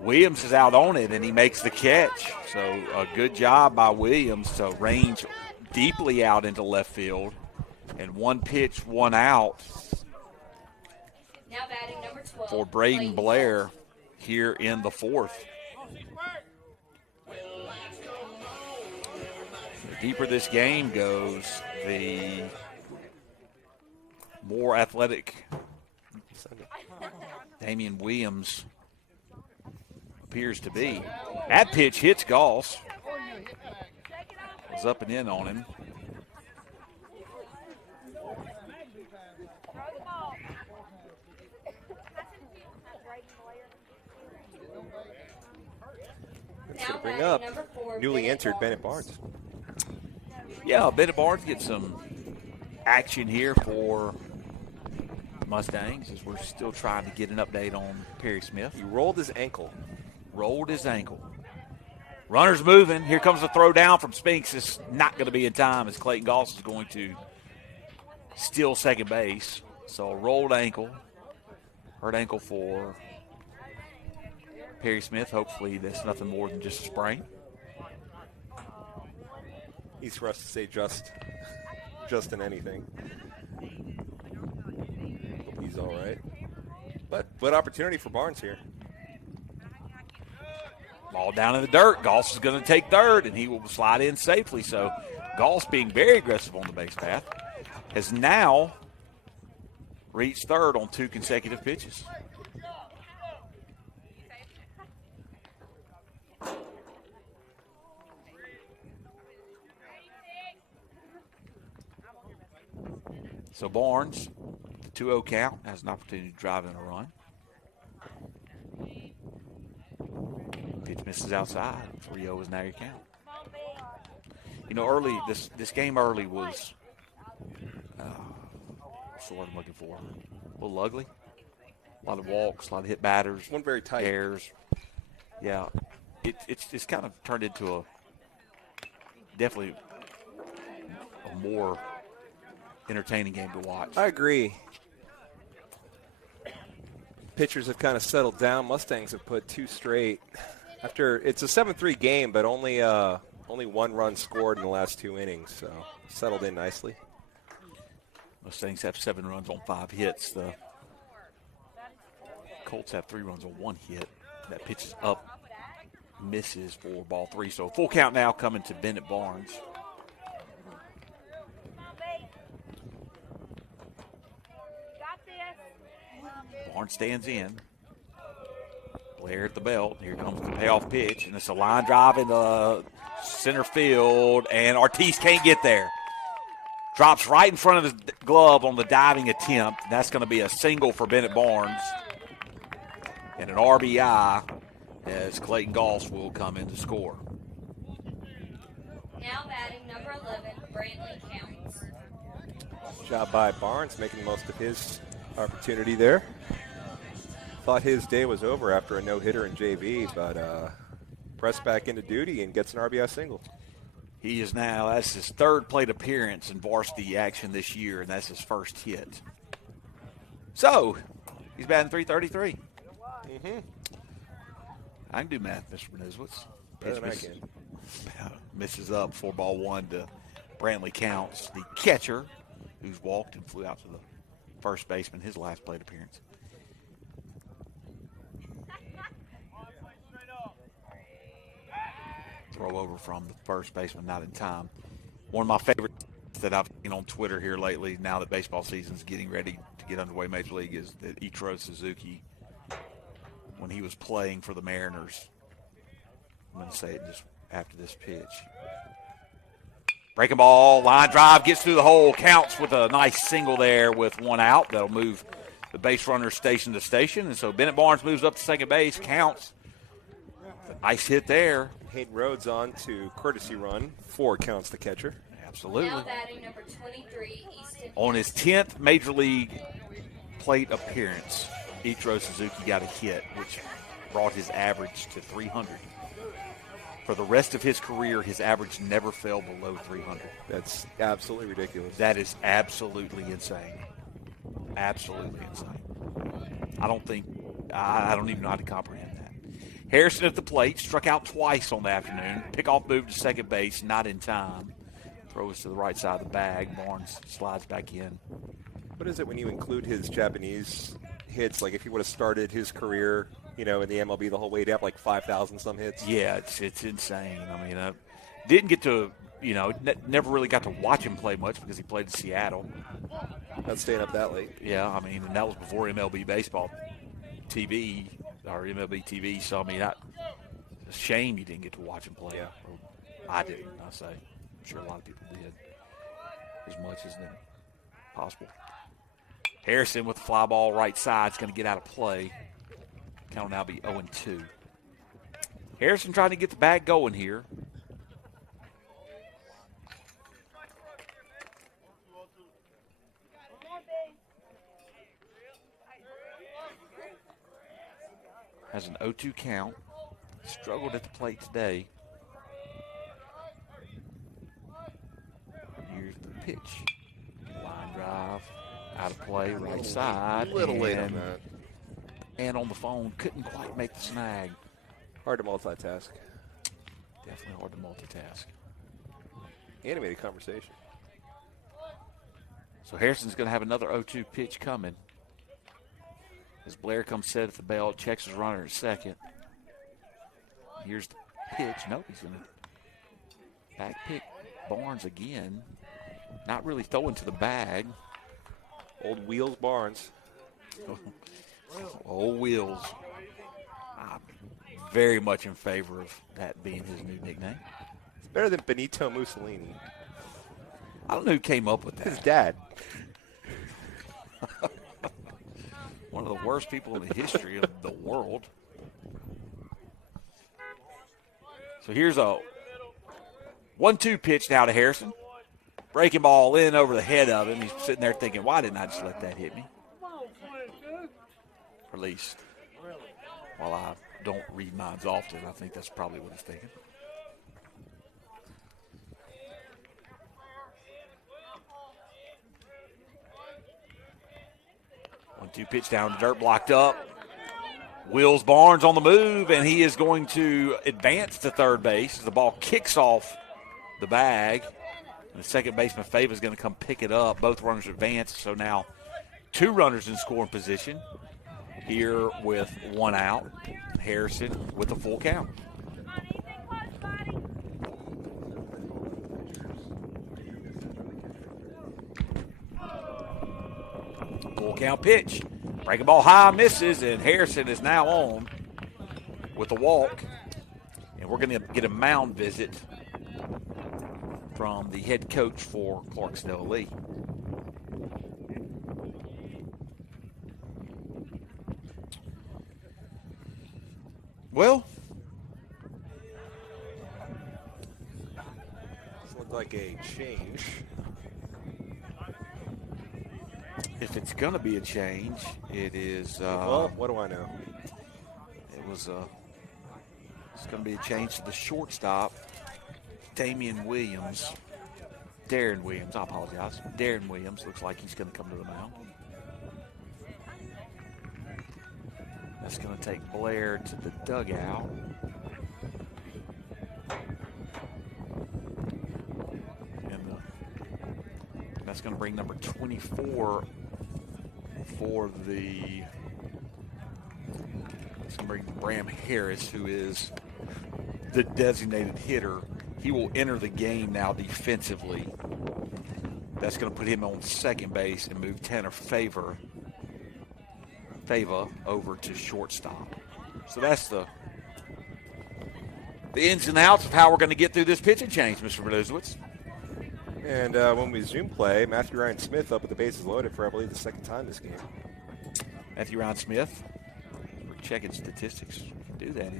Williams is out on it, and he makes the catch. So a good job by Williams to range deeply out into left field. And one pitch, one out Now batting number 12. for Braden Blair here in the fourth. The deeper this game goes, the more athletic Damian Williams appears to be. That pitch hits Goss. Was up and in on him. That's going to bring up newly entered Bennett Barnes. Yeah, Bennett Barnes gets some action here for Mustangs as we're still trying to get an update on Perry Smith. He rolled his ankle. Runner's moving. Here comes the throw down from Spinks. It's not going to be in time as Clayton Goss is going to steal second base. So a rolled ankle. Hurt ankle for Perry Smith. Hopefully that's nothing more than just a sprain. He's for us to say just in anything. Hope he's all right. But opportunity for Barnes here. Ball down in the dirt. Goss is going to take third, and he will slide in safely. So Goss, being very aggressive on the base path, has now reached third on 2 consecutive pitches. So Barnes, the 2-0 count, has an opportunity to drive in a run. Pitch misses outside. 3-0 is now your count. You know, early this game early was what's the word I'm looking for? A little ugly. A lot of walks, a lot of hit batters. One very tight. Errors. Yeah, it's kind of turned into definitely a more entertaining game to watch. I agree. Pitchers have kind of settled down. Mustangs have put 2 straight. After it's a 7-3 game, but only 1 run scored in the last 2 innings, so settled in nicely. Mustangs have 7 runs on 5 hits. The Colts have 3 runs on 1 hit. That pitch is up, misses for ball 3. So full count now coming to Bennett Barnes. Barnes stands in. Blair at the belt. Here comes the payoff pitch, and it's a line drive in the center field, and Ortiz can't get there. Drops right in front of his glove on the diving attempt. That's going to be a single for Bennett Barnes. And an RBI as Clayton Goss will come in to score. Now batting number 11, Brantley Counts. Job by Barnes, making most of his opportunity there. Thought his day was over after a no-hitter in JV, but pressed back into duty and gets an RBI single. He is now, that's his 3rd plate appearance in varsity action this year, and that's his first hit. So, he's batting .333. Mm-hmm. I can do math, Mr. Benizwitz. Better than I can. Misses up for ball 1 to Brantley Counts, the catcher, who's walked and flew out to the first baseman, his last plate appearance. Throw over from the first baseman, not in time. One of my favorites that I've seen on Twitter here lately, now that baseball season's getting ready to get underway, Major League, is that Ichiro Suzuki, when he was playing for the Mariners, I'm going to say it just after this pitch. Breaking ball, line drive, gets through the hole, Counts with a nice single there with 1 out. That'll move the base runner station to station. And so Bennett Barnes moves up to second base, Counts. Nice hit there. Hayden Rhodes on to courtesy run. 4 counts the catcher. Absolutely. Now batting number 23, Easton. On his 10th Major League plate appearance, Ichiro Suzuki got a hit, which brought his average to 300. For the rest of his career, his average never fell below 300. That's absolutely ridiculous. That is absolutely insane. Absolutely insane. I don't even know how to comprehend that. Harrison at the plate, struck out twice on the afternoon. Pickoff move to second base, not in time. Throws to the right side of the bag. Barnes slides back in. What is it when you include his Japanese hits? Like if he would have started his career, in the MLB the whole way, he'd have like 5,000 some hits. Yeah, it's insane. I mean, I didn't get to, never really got to watch him play much because he played in Seattle. Not staying up that late. Yeah, I mean, and that was before MLB baseball TV or MLB TV. So, I mean, it's a shame you didn't get to watch him play. Yeah. I didn't, I say. I'm sure a lot of people did. As much as possible. Harrison with the fly ball right side is going to get out of play. Count will now be 0-2. Harrison trying to get the bag going here. Has an 0-2 count. Struggled at the plate today. Here's the pitch. Line drive. Out of play, right side. A little late on that. And on the phone, couldn't quite make the snag. Hard to multitask. Definitely hard to multitask. Animated conversation. So Harrison's going to have another 0-2 pitch coming. As Blair comes set at the belt, checks his runner at second. Here's the pitch. Nope, he's going to back pick Barnes again. Not really throwing to the bag. Old Wheels Barnes. Old Wheels. I'm very much in favor of that being his new nickname. It's better than Benito Mussolini. I don't know who came up with that. His dad. One of the worst people in the history of the world. So here's a 1-2 pitch now to Harrison. Breaking ball in over the head of him. He's sitting there thinking, why didn't I just let that hit me? Or at least, while I don't read minds often, I think that's probably what he's thinking. One-two pitch down the dirt, blocked up. Wills Barnes on the move, and he is going to advance to third base as the ball kicks off the bag. And the second baseman, Fava, is going to come pick it up. Both runners advance, so now two runners in scoring position here with one out. Harrison with a full count. Full count pitch. Breaking ball high, misses, and Harrison is now on with a walk. And we're going to get a mound visit from the head coach for Clarksdale Lee. Well, this looks like a change. If it's going to be a change, it is. Well, what do I know? It's going to be a change to the shortstop, Darren Williams. I apologize. Darren Williams looks like he's going to come to the mound. That's going to take Blair to the dugout. And that's going to bring number 24 for the. It's going to bring Bram Harris, who is the designated hitter. He will enter the game now defensively. That's going to put him on second base and move Tanner Fava over to shortstop. So that's the ins and outs of how we're going to get through this pitching change, Mr. Berluzowitz. And when we Zoom play, Matthew Ryan Smith up with the bases loaded for, I believe, the second time this game. Matthew Ryan Smith, we're checking statistics. You can do that.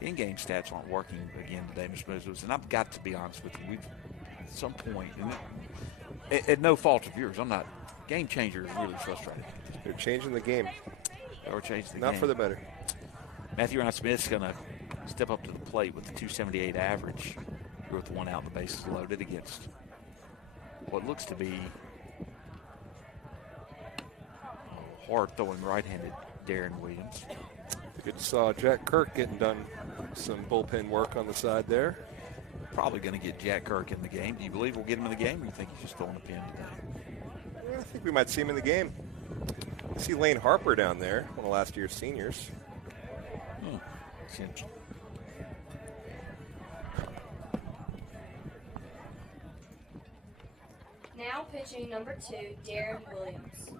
In-game stats aren't working again today, Mr. Berluzowitz. And I've got to be honest with you. At some point, at no fault of yours, I'm not. Game changer is really frustrating. They're changing the game. Or changing the game. Not for the better. Matthew Ryan Smith's going to step up to the plate with the 278 average here with one out and the bases loaded against what looks to be hard throwing right-handed Darren Williams. Good saw Jack Kirk getting done some bullpen work on the side there. Probably going to get Jack Kirk in the game. Do you believe we'll get him in the game, or do you think he's just throwing a pin today? I think we might see him in the game. I see Lane Harper down there, one of last year's seniors. Now pitching number 2, Darren Williams.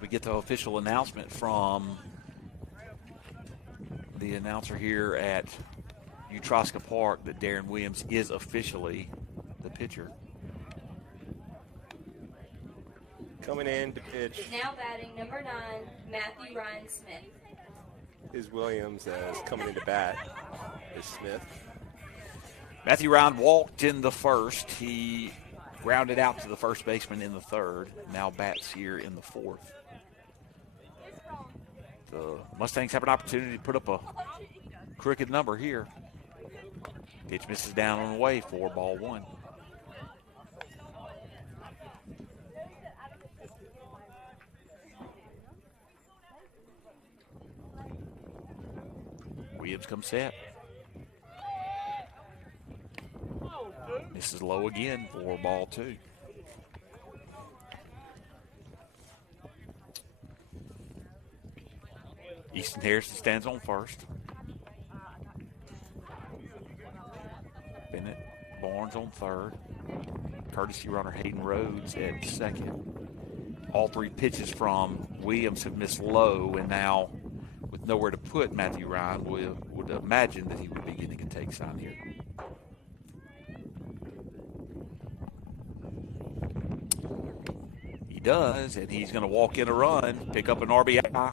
We get the official announcement from the announcer here at Utroska Park that Darren Williams is officially the pitcher. Coming in to pitch Now batting number 9, Matthew Ryan Smith. is Williams, as coming into bat is Smith. Matthew Ryan walked in the first. He grounded out to the first baseman in the third. Now bats here in the fourth. The Mustangs have an opportunity to put up a crooked number here. Pitch misses down on the way for ball 1. Williams comes set. Misses low again for ball 2. Easton Harrison stands on first. Bennett Barnes on third. Courtesy runner Hayden Rhodes at second. All 3 pitches from Williams have missed low, and now with nowhere to put Matthew Ryan, would imagine that he would be getting a take sign here. He does, and he's going to walk in a run, pick up an RBI.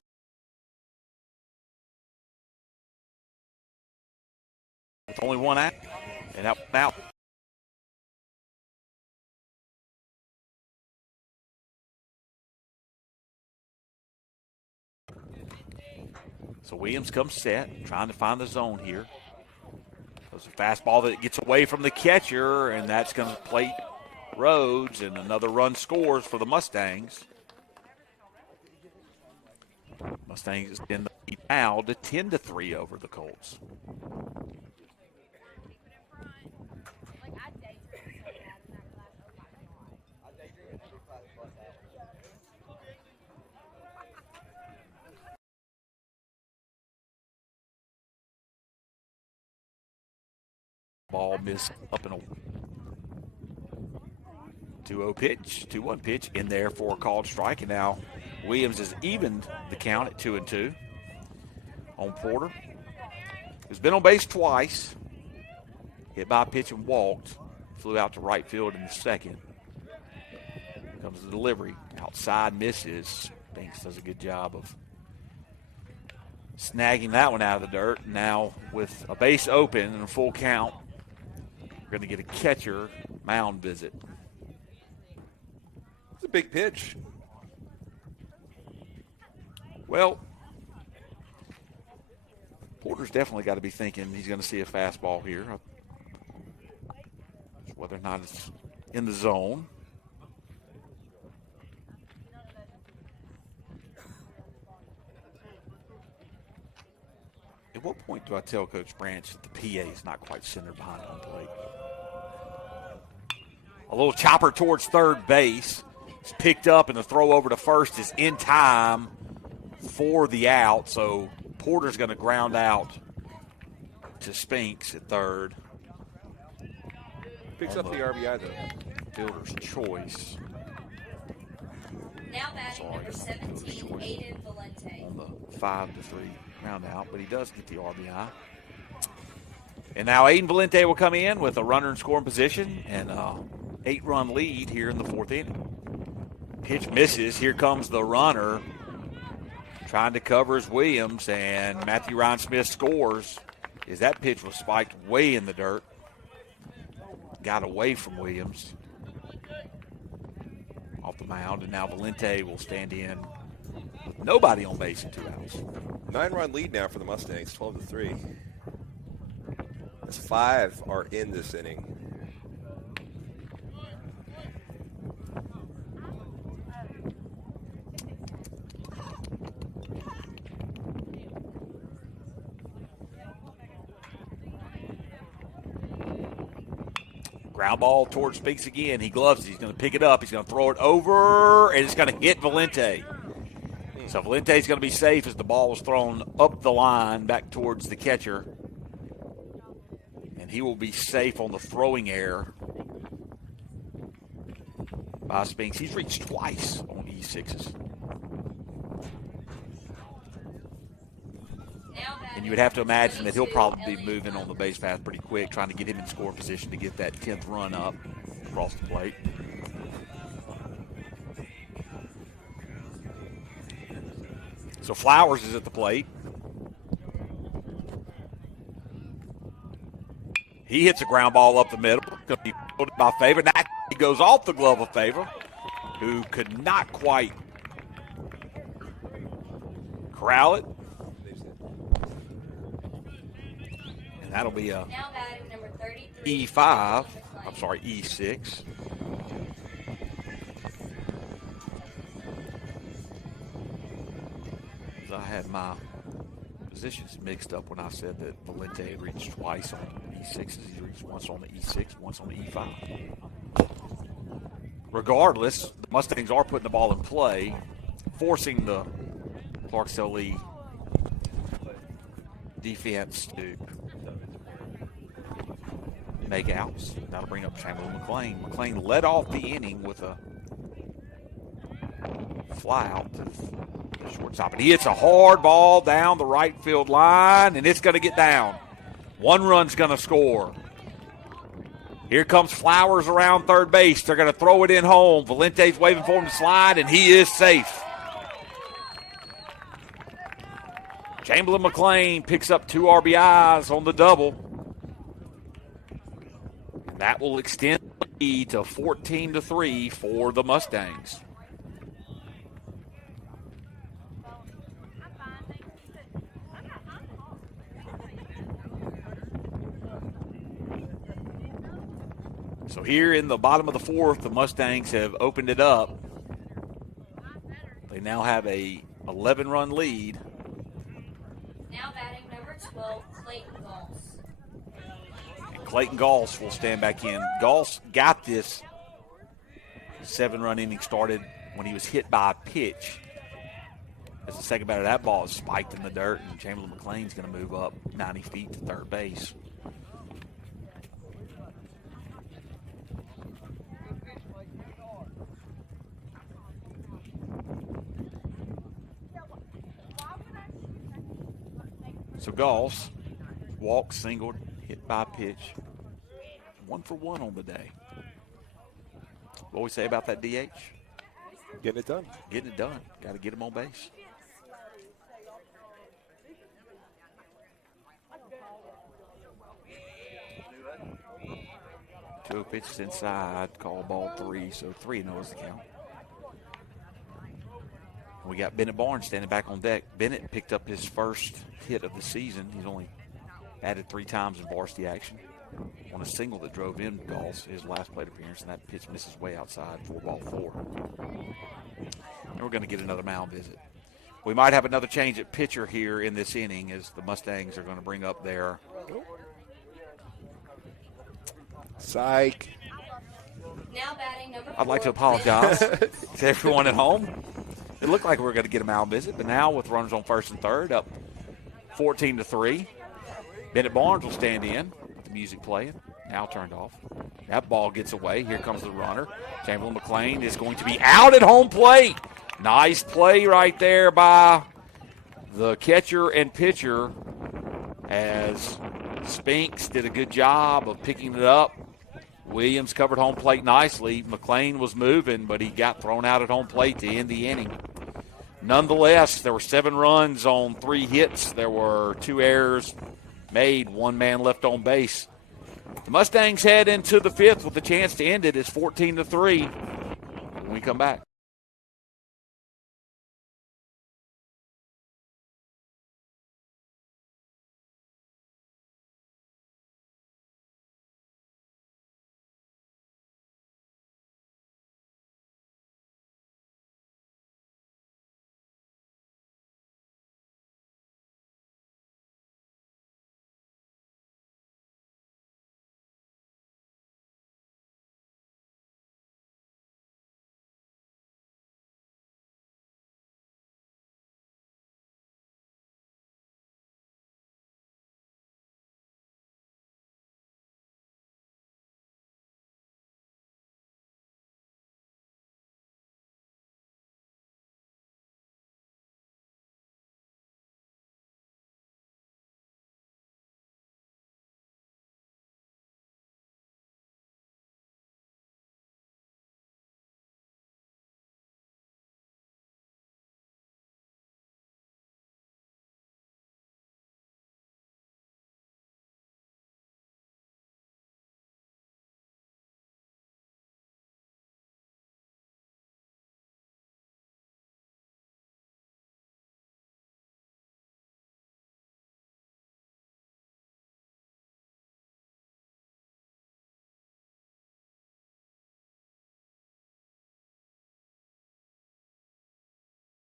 With only one out, and out. So Williams comes set, trying to find the zone here. There's a fastball that gets away from the catcher, and that's going to plate Rhodes, and another run scores for the Mustangs. Mustangs extend the lead now to 10-3 over the Colts. Ball missed up in a 2-0 pitch, 2-1 pitch in there for a called strike. And now Williams has evened the count at 2-2 on Porter, who's been on base twice. Hit by a pitch and walked. Flew out to right field in the second. Comes the delivery. Outside misses. Banks does a good job of snagging that one out of the dirt. Now with a base open and a full count, we're going to get a catcher mound visit. It's a big pitch. Well, Porter's definitely got to be thinking he's going to see a fastball here. Whether or not it's in the zone. At what point do I tell Coach Branch that the PA is not quite centered behind home plate? A little chopper towards third base. It's picked up, and the throw over to first is in time for the out. So Porter's going to ground out to Spinks at third. Picks up the RBI, though. Fielder's choice. Now batting number 17, Aiden Valente. On the 5-3 round out, but he does get the RBI. And now Aiden Valente will come in with a runner in scoring position and an 8-run lead here in the 4th inning. Pitch misses. Here comes the runner trying to cover his Williams, and Matthew Ryan Smith scores. As that pitch was spiked way in the dirt. Got away from Williams off the mound, and now Valente will stand in Nobody on base and 2 outs. 9-run lead now for the Mustangs, 12-3. That's 5 are in this inning. Ground ball towards Spinks again. He gloves it. He's going to pick it up. He's going to throw it over, and it's going to hit Valente. So Valente's going to be safe as the ball was thrown up the line back towards the catcher. And he will be safe on the throwing error by Spinks. He's reached twice on E6s. And you would have to imagine that he'll probably be moving on the base path pretty quick, trying to get him in score position to get that 10th run up across the plate. So Flowers is at the plate. He hits a ground ball up the middle. Going to be fielded by Favor. Now he goes off the glove of Favor, who could not quite corral it. And that'll be a E5. I'm sorry, E6. I had my positions mixed up when I said that Valente had reached twice on E6s. He reached once on the E6, once on the E5. Regardless, the Mustangs are putting the ball in play, forcing the Clarksdale Lee defense to make outs. That'll bring up Chamberlain McLean. McLean led off the inning with a fly out to the shortstop. And he hits a hard ball down the right field line, and it's going to get down. 1 run's going to score. Here comes Flowers around third base. They're going to throw it in home. Valente's waving for him to slide, and he is safe. Chamberlain McLean picks up 2 RBIs on the double. And that will extend the lead to 14-3 for the Mustangs. So here in the bottom of the 4th, the Mustangs have opened it up. They now have a 11-run lead. Now batting number 12, Clayton Goss. And Clayton Goss will stand back in. Goss got this 7-run inning started when he was hit by a pitch. As the second batter, that ball is spiked in the dirt, and Chamberlain McLean's going to move up 90 feet to third base. So Goss walked, singled, hit by a pitch. 1 for 1 on the day. What we say about that DH? Getting it done. Getting it done. Got to get him on base. Two pitches inside, call ball 3, so 3-0 is the count. We got Bennett Barnes standing back on deck. Bennett picked up his first hit of the season. He's only batted 3 times in varsity action on a single that drove in Goss, his last plate appearance, and that pitch misses way outside for ball 4. And we're going to get another mound visit. We might have another change at pitcher here in this inning as the Mustangs are going to bring up their psych. Now batting number 4. I'd like to apologize to everyone at home. It looked like we were going to get a mound visit, but now with runners on first and third, up 14-3. Bennett Barnes will stand in with the music playing, now turned off. That ball gets away. Here comes the runner. Chamberlain McLean is going to be out at home plate. Nice play right there by the catcher and pitcher as Spinks did a good job of picking it up. Williams covered home plate nicely. McLean was moving, but he got thrown out at home plate to end the inning. Nonetheless, there were 7 runs on 3 hits. There were 2 errors made, 1 man left on base. The Mustangs head into the 5th with a chance to end it. It's 14-3 when we come back.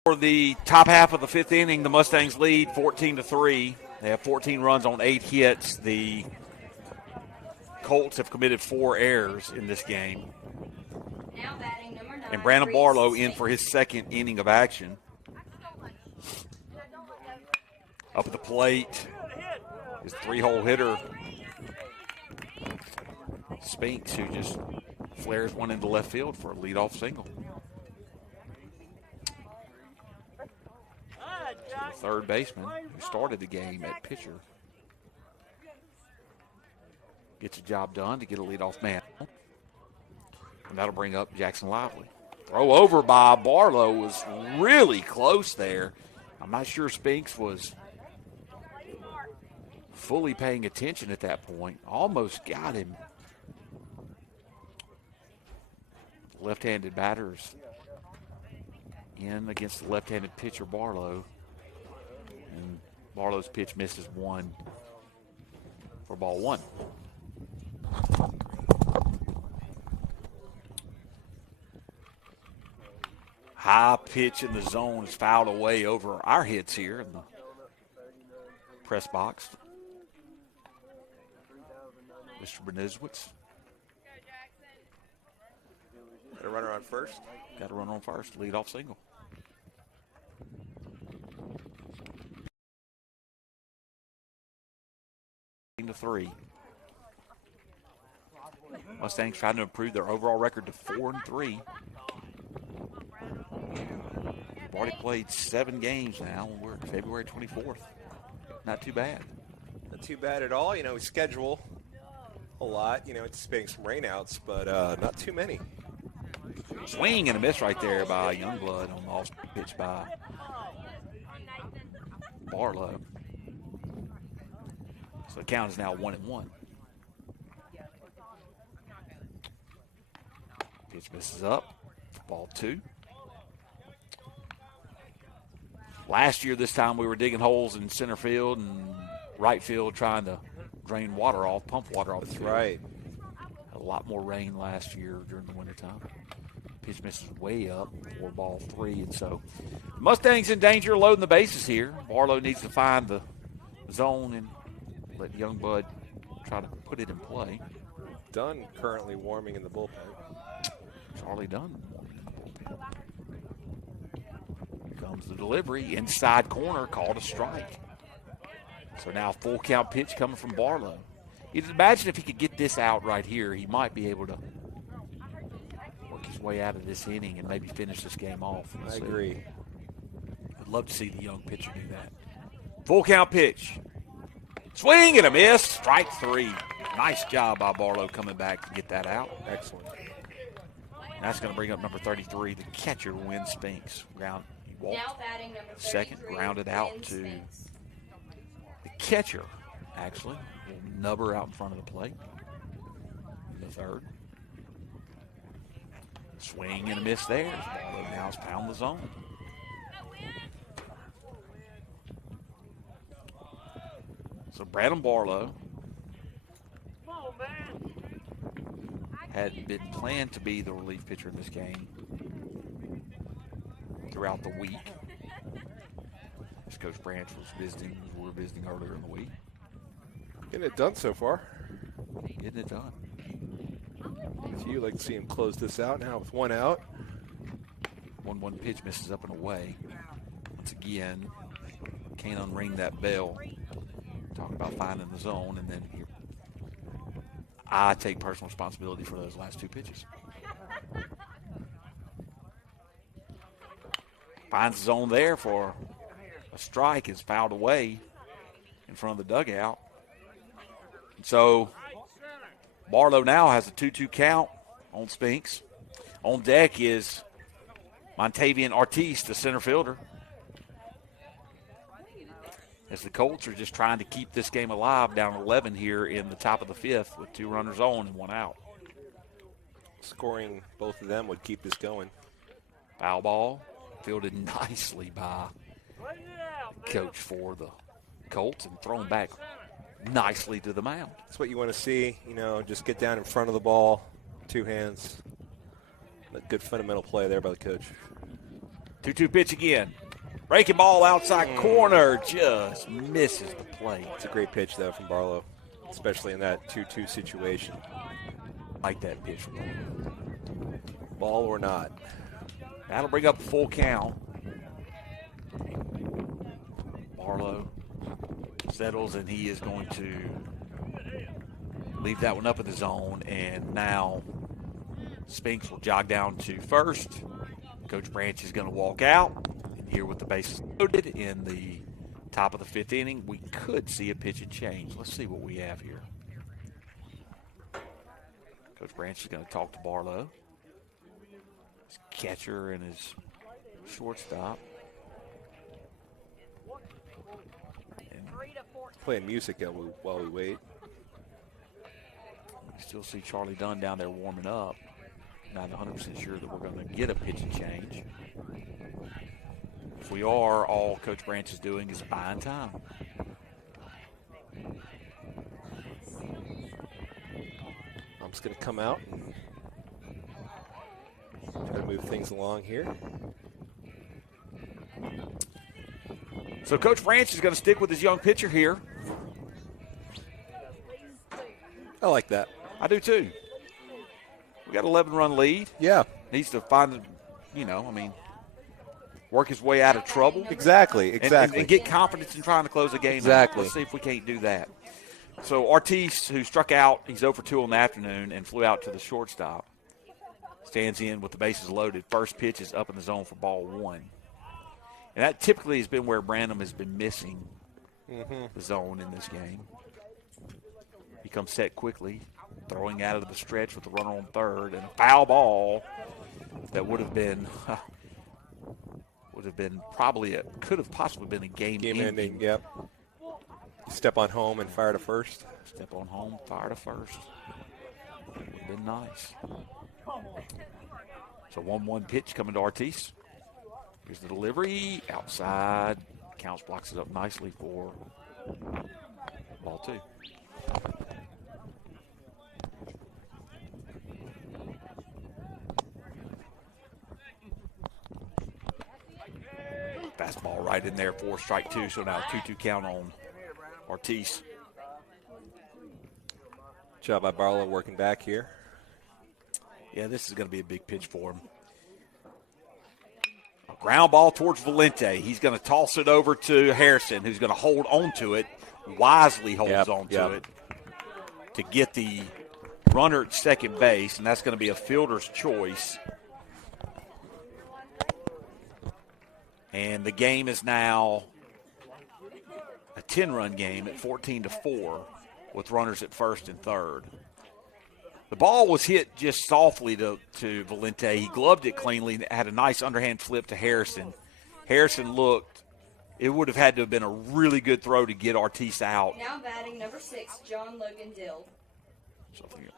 For the top half of the fifth inning, the Mustangs lead 14-3. They have 14 runs on 8 hits. The Colts have committed 4 errors in this game. Now batting number 9. And Brandon Reese Barlow in Spinks. for his second inning of action. Up at the plate, his 3-hole hitter, Spinks, who just flares one into left field for a leadoff single. The third baseman who started the game at pitcher gets a job done to get a leadoff man. And that'll bring up Jackson Lively. Throw over by Barlow was really close there. I'm not sure Spinks was fully paying attention at that point. Almost got him. Left-handed batters in against the left-handed pitcher Barlow. And Barlow's pitch misses one for ball 1. High pitch in the zone is fouled away over our heads here in the press box. Mr. Benizwitz. Got a runner on first. Got a runner on first. Leadoff single. To 3. Mustangs trying to improve their overall record to 4-3. We've already played 7 games now. We're February 24th. Not too bad. Not too bad at all. You know, we schedule a lot, you know, anticipating some rainouts, but not too many. Swing and a miss right there by Youngblood on the off pitch by Barlow. So the count is now 1-1. Pitch misses up. Ball 2. Last year, this time, we were digging holes in center field and right field trying to drain water off, pump water off the field. Right. Had a lot more rain last year during the wintertime. Pitch misses way up for ball 3. And so Mustangs in danger of loading the bases here. Barlow needs to find the zone and let Youngblood try to put it in play. Dunn currently warming in the bullpen. Charlie Dunn warming in the bullpen. Here comes the delivery. Inside corner, called a strike. So now full count pitch coming from Barlow. You'd imagine if he could get this out right here, he might be able to work his way out of this inning and maybe finish this game off. I agree. I'd love to see the young pitcher do that. Full count pitch. Swing and a miss. Strike 3. Nice job by Barlow coming back to get that out. Excellent. That's going to bring up number 33, the catcher, Win Spinks. He walked. Now batting number 33. Second, grounded out Win to Spinks. the catcher, actually. Little nubber out in front of the plate. The third. Swing and a miss there. Barlow now has pound the zone. So Brandon Barlow had been planned to be the relief pitcher in this game throughout the week. As Coach Branch was visiting, we were visiting earlier in the week. Getting it done so far. Getting it done. So you like to see him close this out now with 1 out. 1-1 pitch misses up and away. Once again, can't unring that bell. Talk about finding the zone, and then here, I take personal responsibility for those last 2 pitches. Finds the zone there for a strike. Is fouled away in front of the dugout. And so Barlow now has a 2-2 count on Spinks. On deck is Montavian Ortiz, the center fielder. As the Colts are just trying to keep this game alive, down 11 here in the top of the 5th with 2 runners on and 1 out. Scoring both of them would keep this going. Foul ball, fielded nicely by coach for the Colts and thrown back nicely to the mound. That's what you want to see, you know, just get down in front of the ball, 2 hands. A good fundamental play there by the coach. 2-2 pitch again. Breaking ball outside corner. Just misses the plate. It's a great pitch, though, from Barlow, especially in that 2-2 situation. Like that pitch from Barlow. Ball or not. That'll bring up a full count. Barlow settles, and he is going to leave that one up in the zone. And now Spinks will jog down to first. Coach Branch is going to walk out. And here with the bases loaded in the top of the 5th inning, we could see a pitch and change. Let's see what we have here. Coach Branch is going to talk to Barlow. His catcher and his shortstop. And playing music while we wait. We still see Charlie Dunn down there warming up. Not 100% sure that we're going to get a pitch and change. If we are, all Coach Branch is doing is buying time. I'm just going to come out and try to move things along here. So Coach Branch is going to stick with his young pitcher here. I like that. I do too. We got an 11-run lead. Yeah. Needs to find, work his way out of trouble. Exactly. And get confidence in trying to close the game. Exactly. Let's see if we can't do that. So Ortiz, who struck out, he's 0 for 2 in the afternoon and flew out to the shortstop. Stands in with the bases loaded. First pitch is up in the zone for ball 1. And that typically has been where Branham has been missing the zone in this game. He comes set quickly, throwing out of the stretch with the runner on third, and a foul ball that would have been could have possibly been a game ending. Yep. Step on home and fire to first. Step on home, fire to first. Would have been nice. So 1-1 pitch coming to Ortiz. Here's the delivery outside. Counts blocks it up nicely for ball 2. Fastball right in there for strike 2. So now 2-2 count on Ortiz. Job by Barlow working back here. Yeah, this is going to be a big pitch for him. A ground ball towards Valente. He's going to toss it over to Harrison, who's going to hold on to it. Wisely holds on to it to get the runner at second base, and that's going to be a fielder's choice. And the game is now a 10-run game at 14-4 with runners at first and third. The ball was hit just softly to Valente. He gloved it cleanly and had a nice underhand flip to Harrison. Harrison looked, it would have had to have been a really good throw to get Ortiz out. Now batting number 6, John Logan Dill. Something,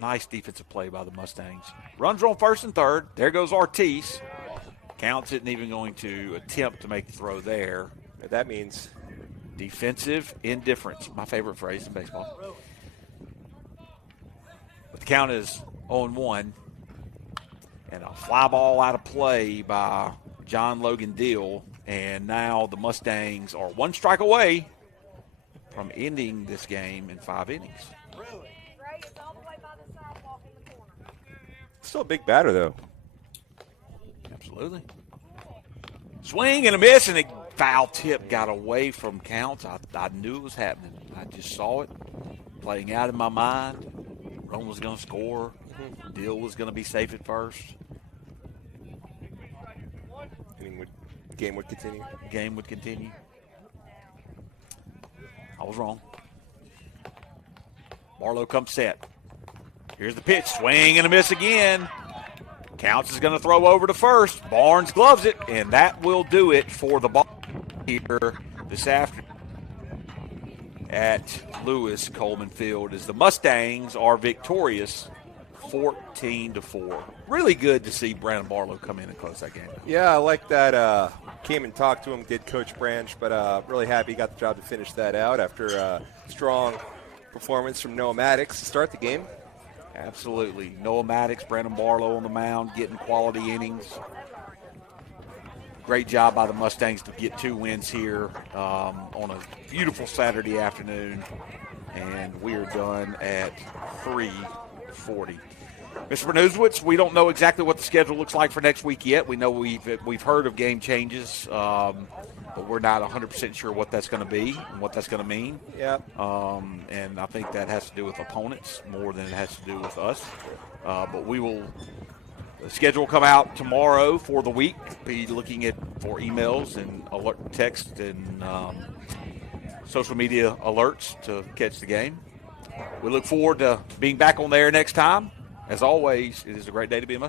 nice defensive play by the Mustangs. Runs on first and third. There goes Ortiz. Counts isn't even going to attempt to make the throw there. That means defensive indifference, my favorite phrase in baseball. But the count is 0-1. And a fly ball out of play by John Logan Dill. And now the Mustangs are 1 strike away from ending this game in 5 innings. Still a big batter, though. Absolutely. Swing and a miss, and a foul tip got away from Counts. I knew it was happening. I just saw it playing out in my mind. Rome was going to score. Dill was going to be safe at first. Game would continue. Game would continue. I was wrong. Barlow comes set. Here's the pitch. Swing and a miss again. Counts is going to throw over to first. Barnes gloves it, and that will do it for the ball here this afternoon at Lewis Coleman Field as the Mustangs are victorious 14-4. Really good to see Brandon Barlow come in and close that game. Yeah, I like that. Came and talked to him, did Coach Branch, but really happy he got the job to finish that out after a strong performance from Noah Maddox to start the game. Absolutely. Noah Maddox, Brandon Barlow on the mound, getting quality innings. great job by the Mustangs to get 2 wins here on a beautiful Saturday afternoon, and we are done at 3:40. Mr. Bernusewitz, we don't know exactly what the schedule looks like for next week yet. We know we've heard of game changes, but we're not 100% sure what that's going to be and what that's going to mean. Yeah. And I think that has to do with opponents more than it has to do with us. But the schedule will come out tomorrow for the week. Be looking for emails and alert text and social media alerts to catch the game. We look forward to being back on there next time. As always, it is a great day to be a Mustang.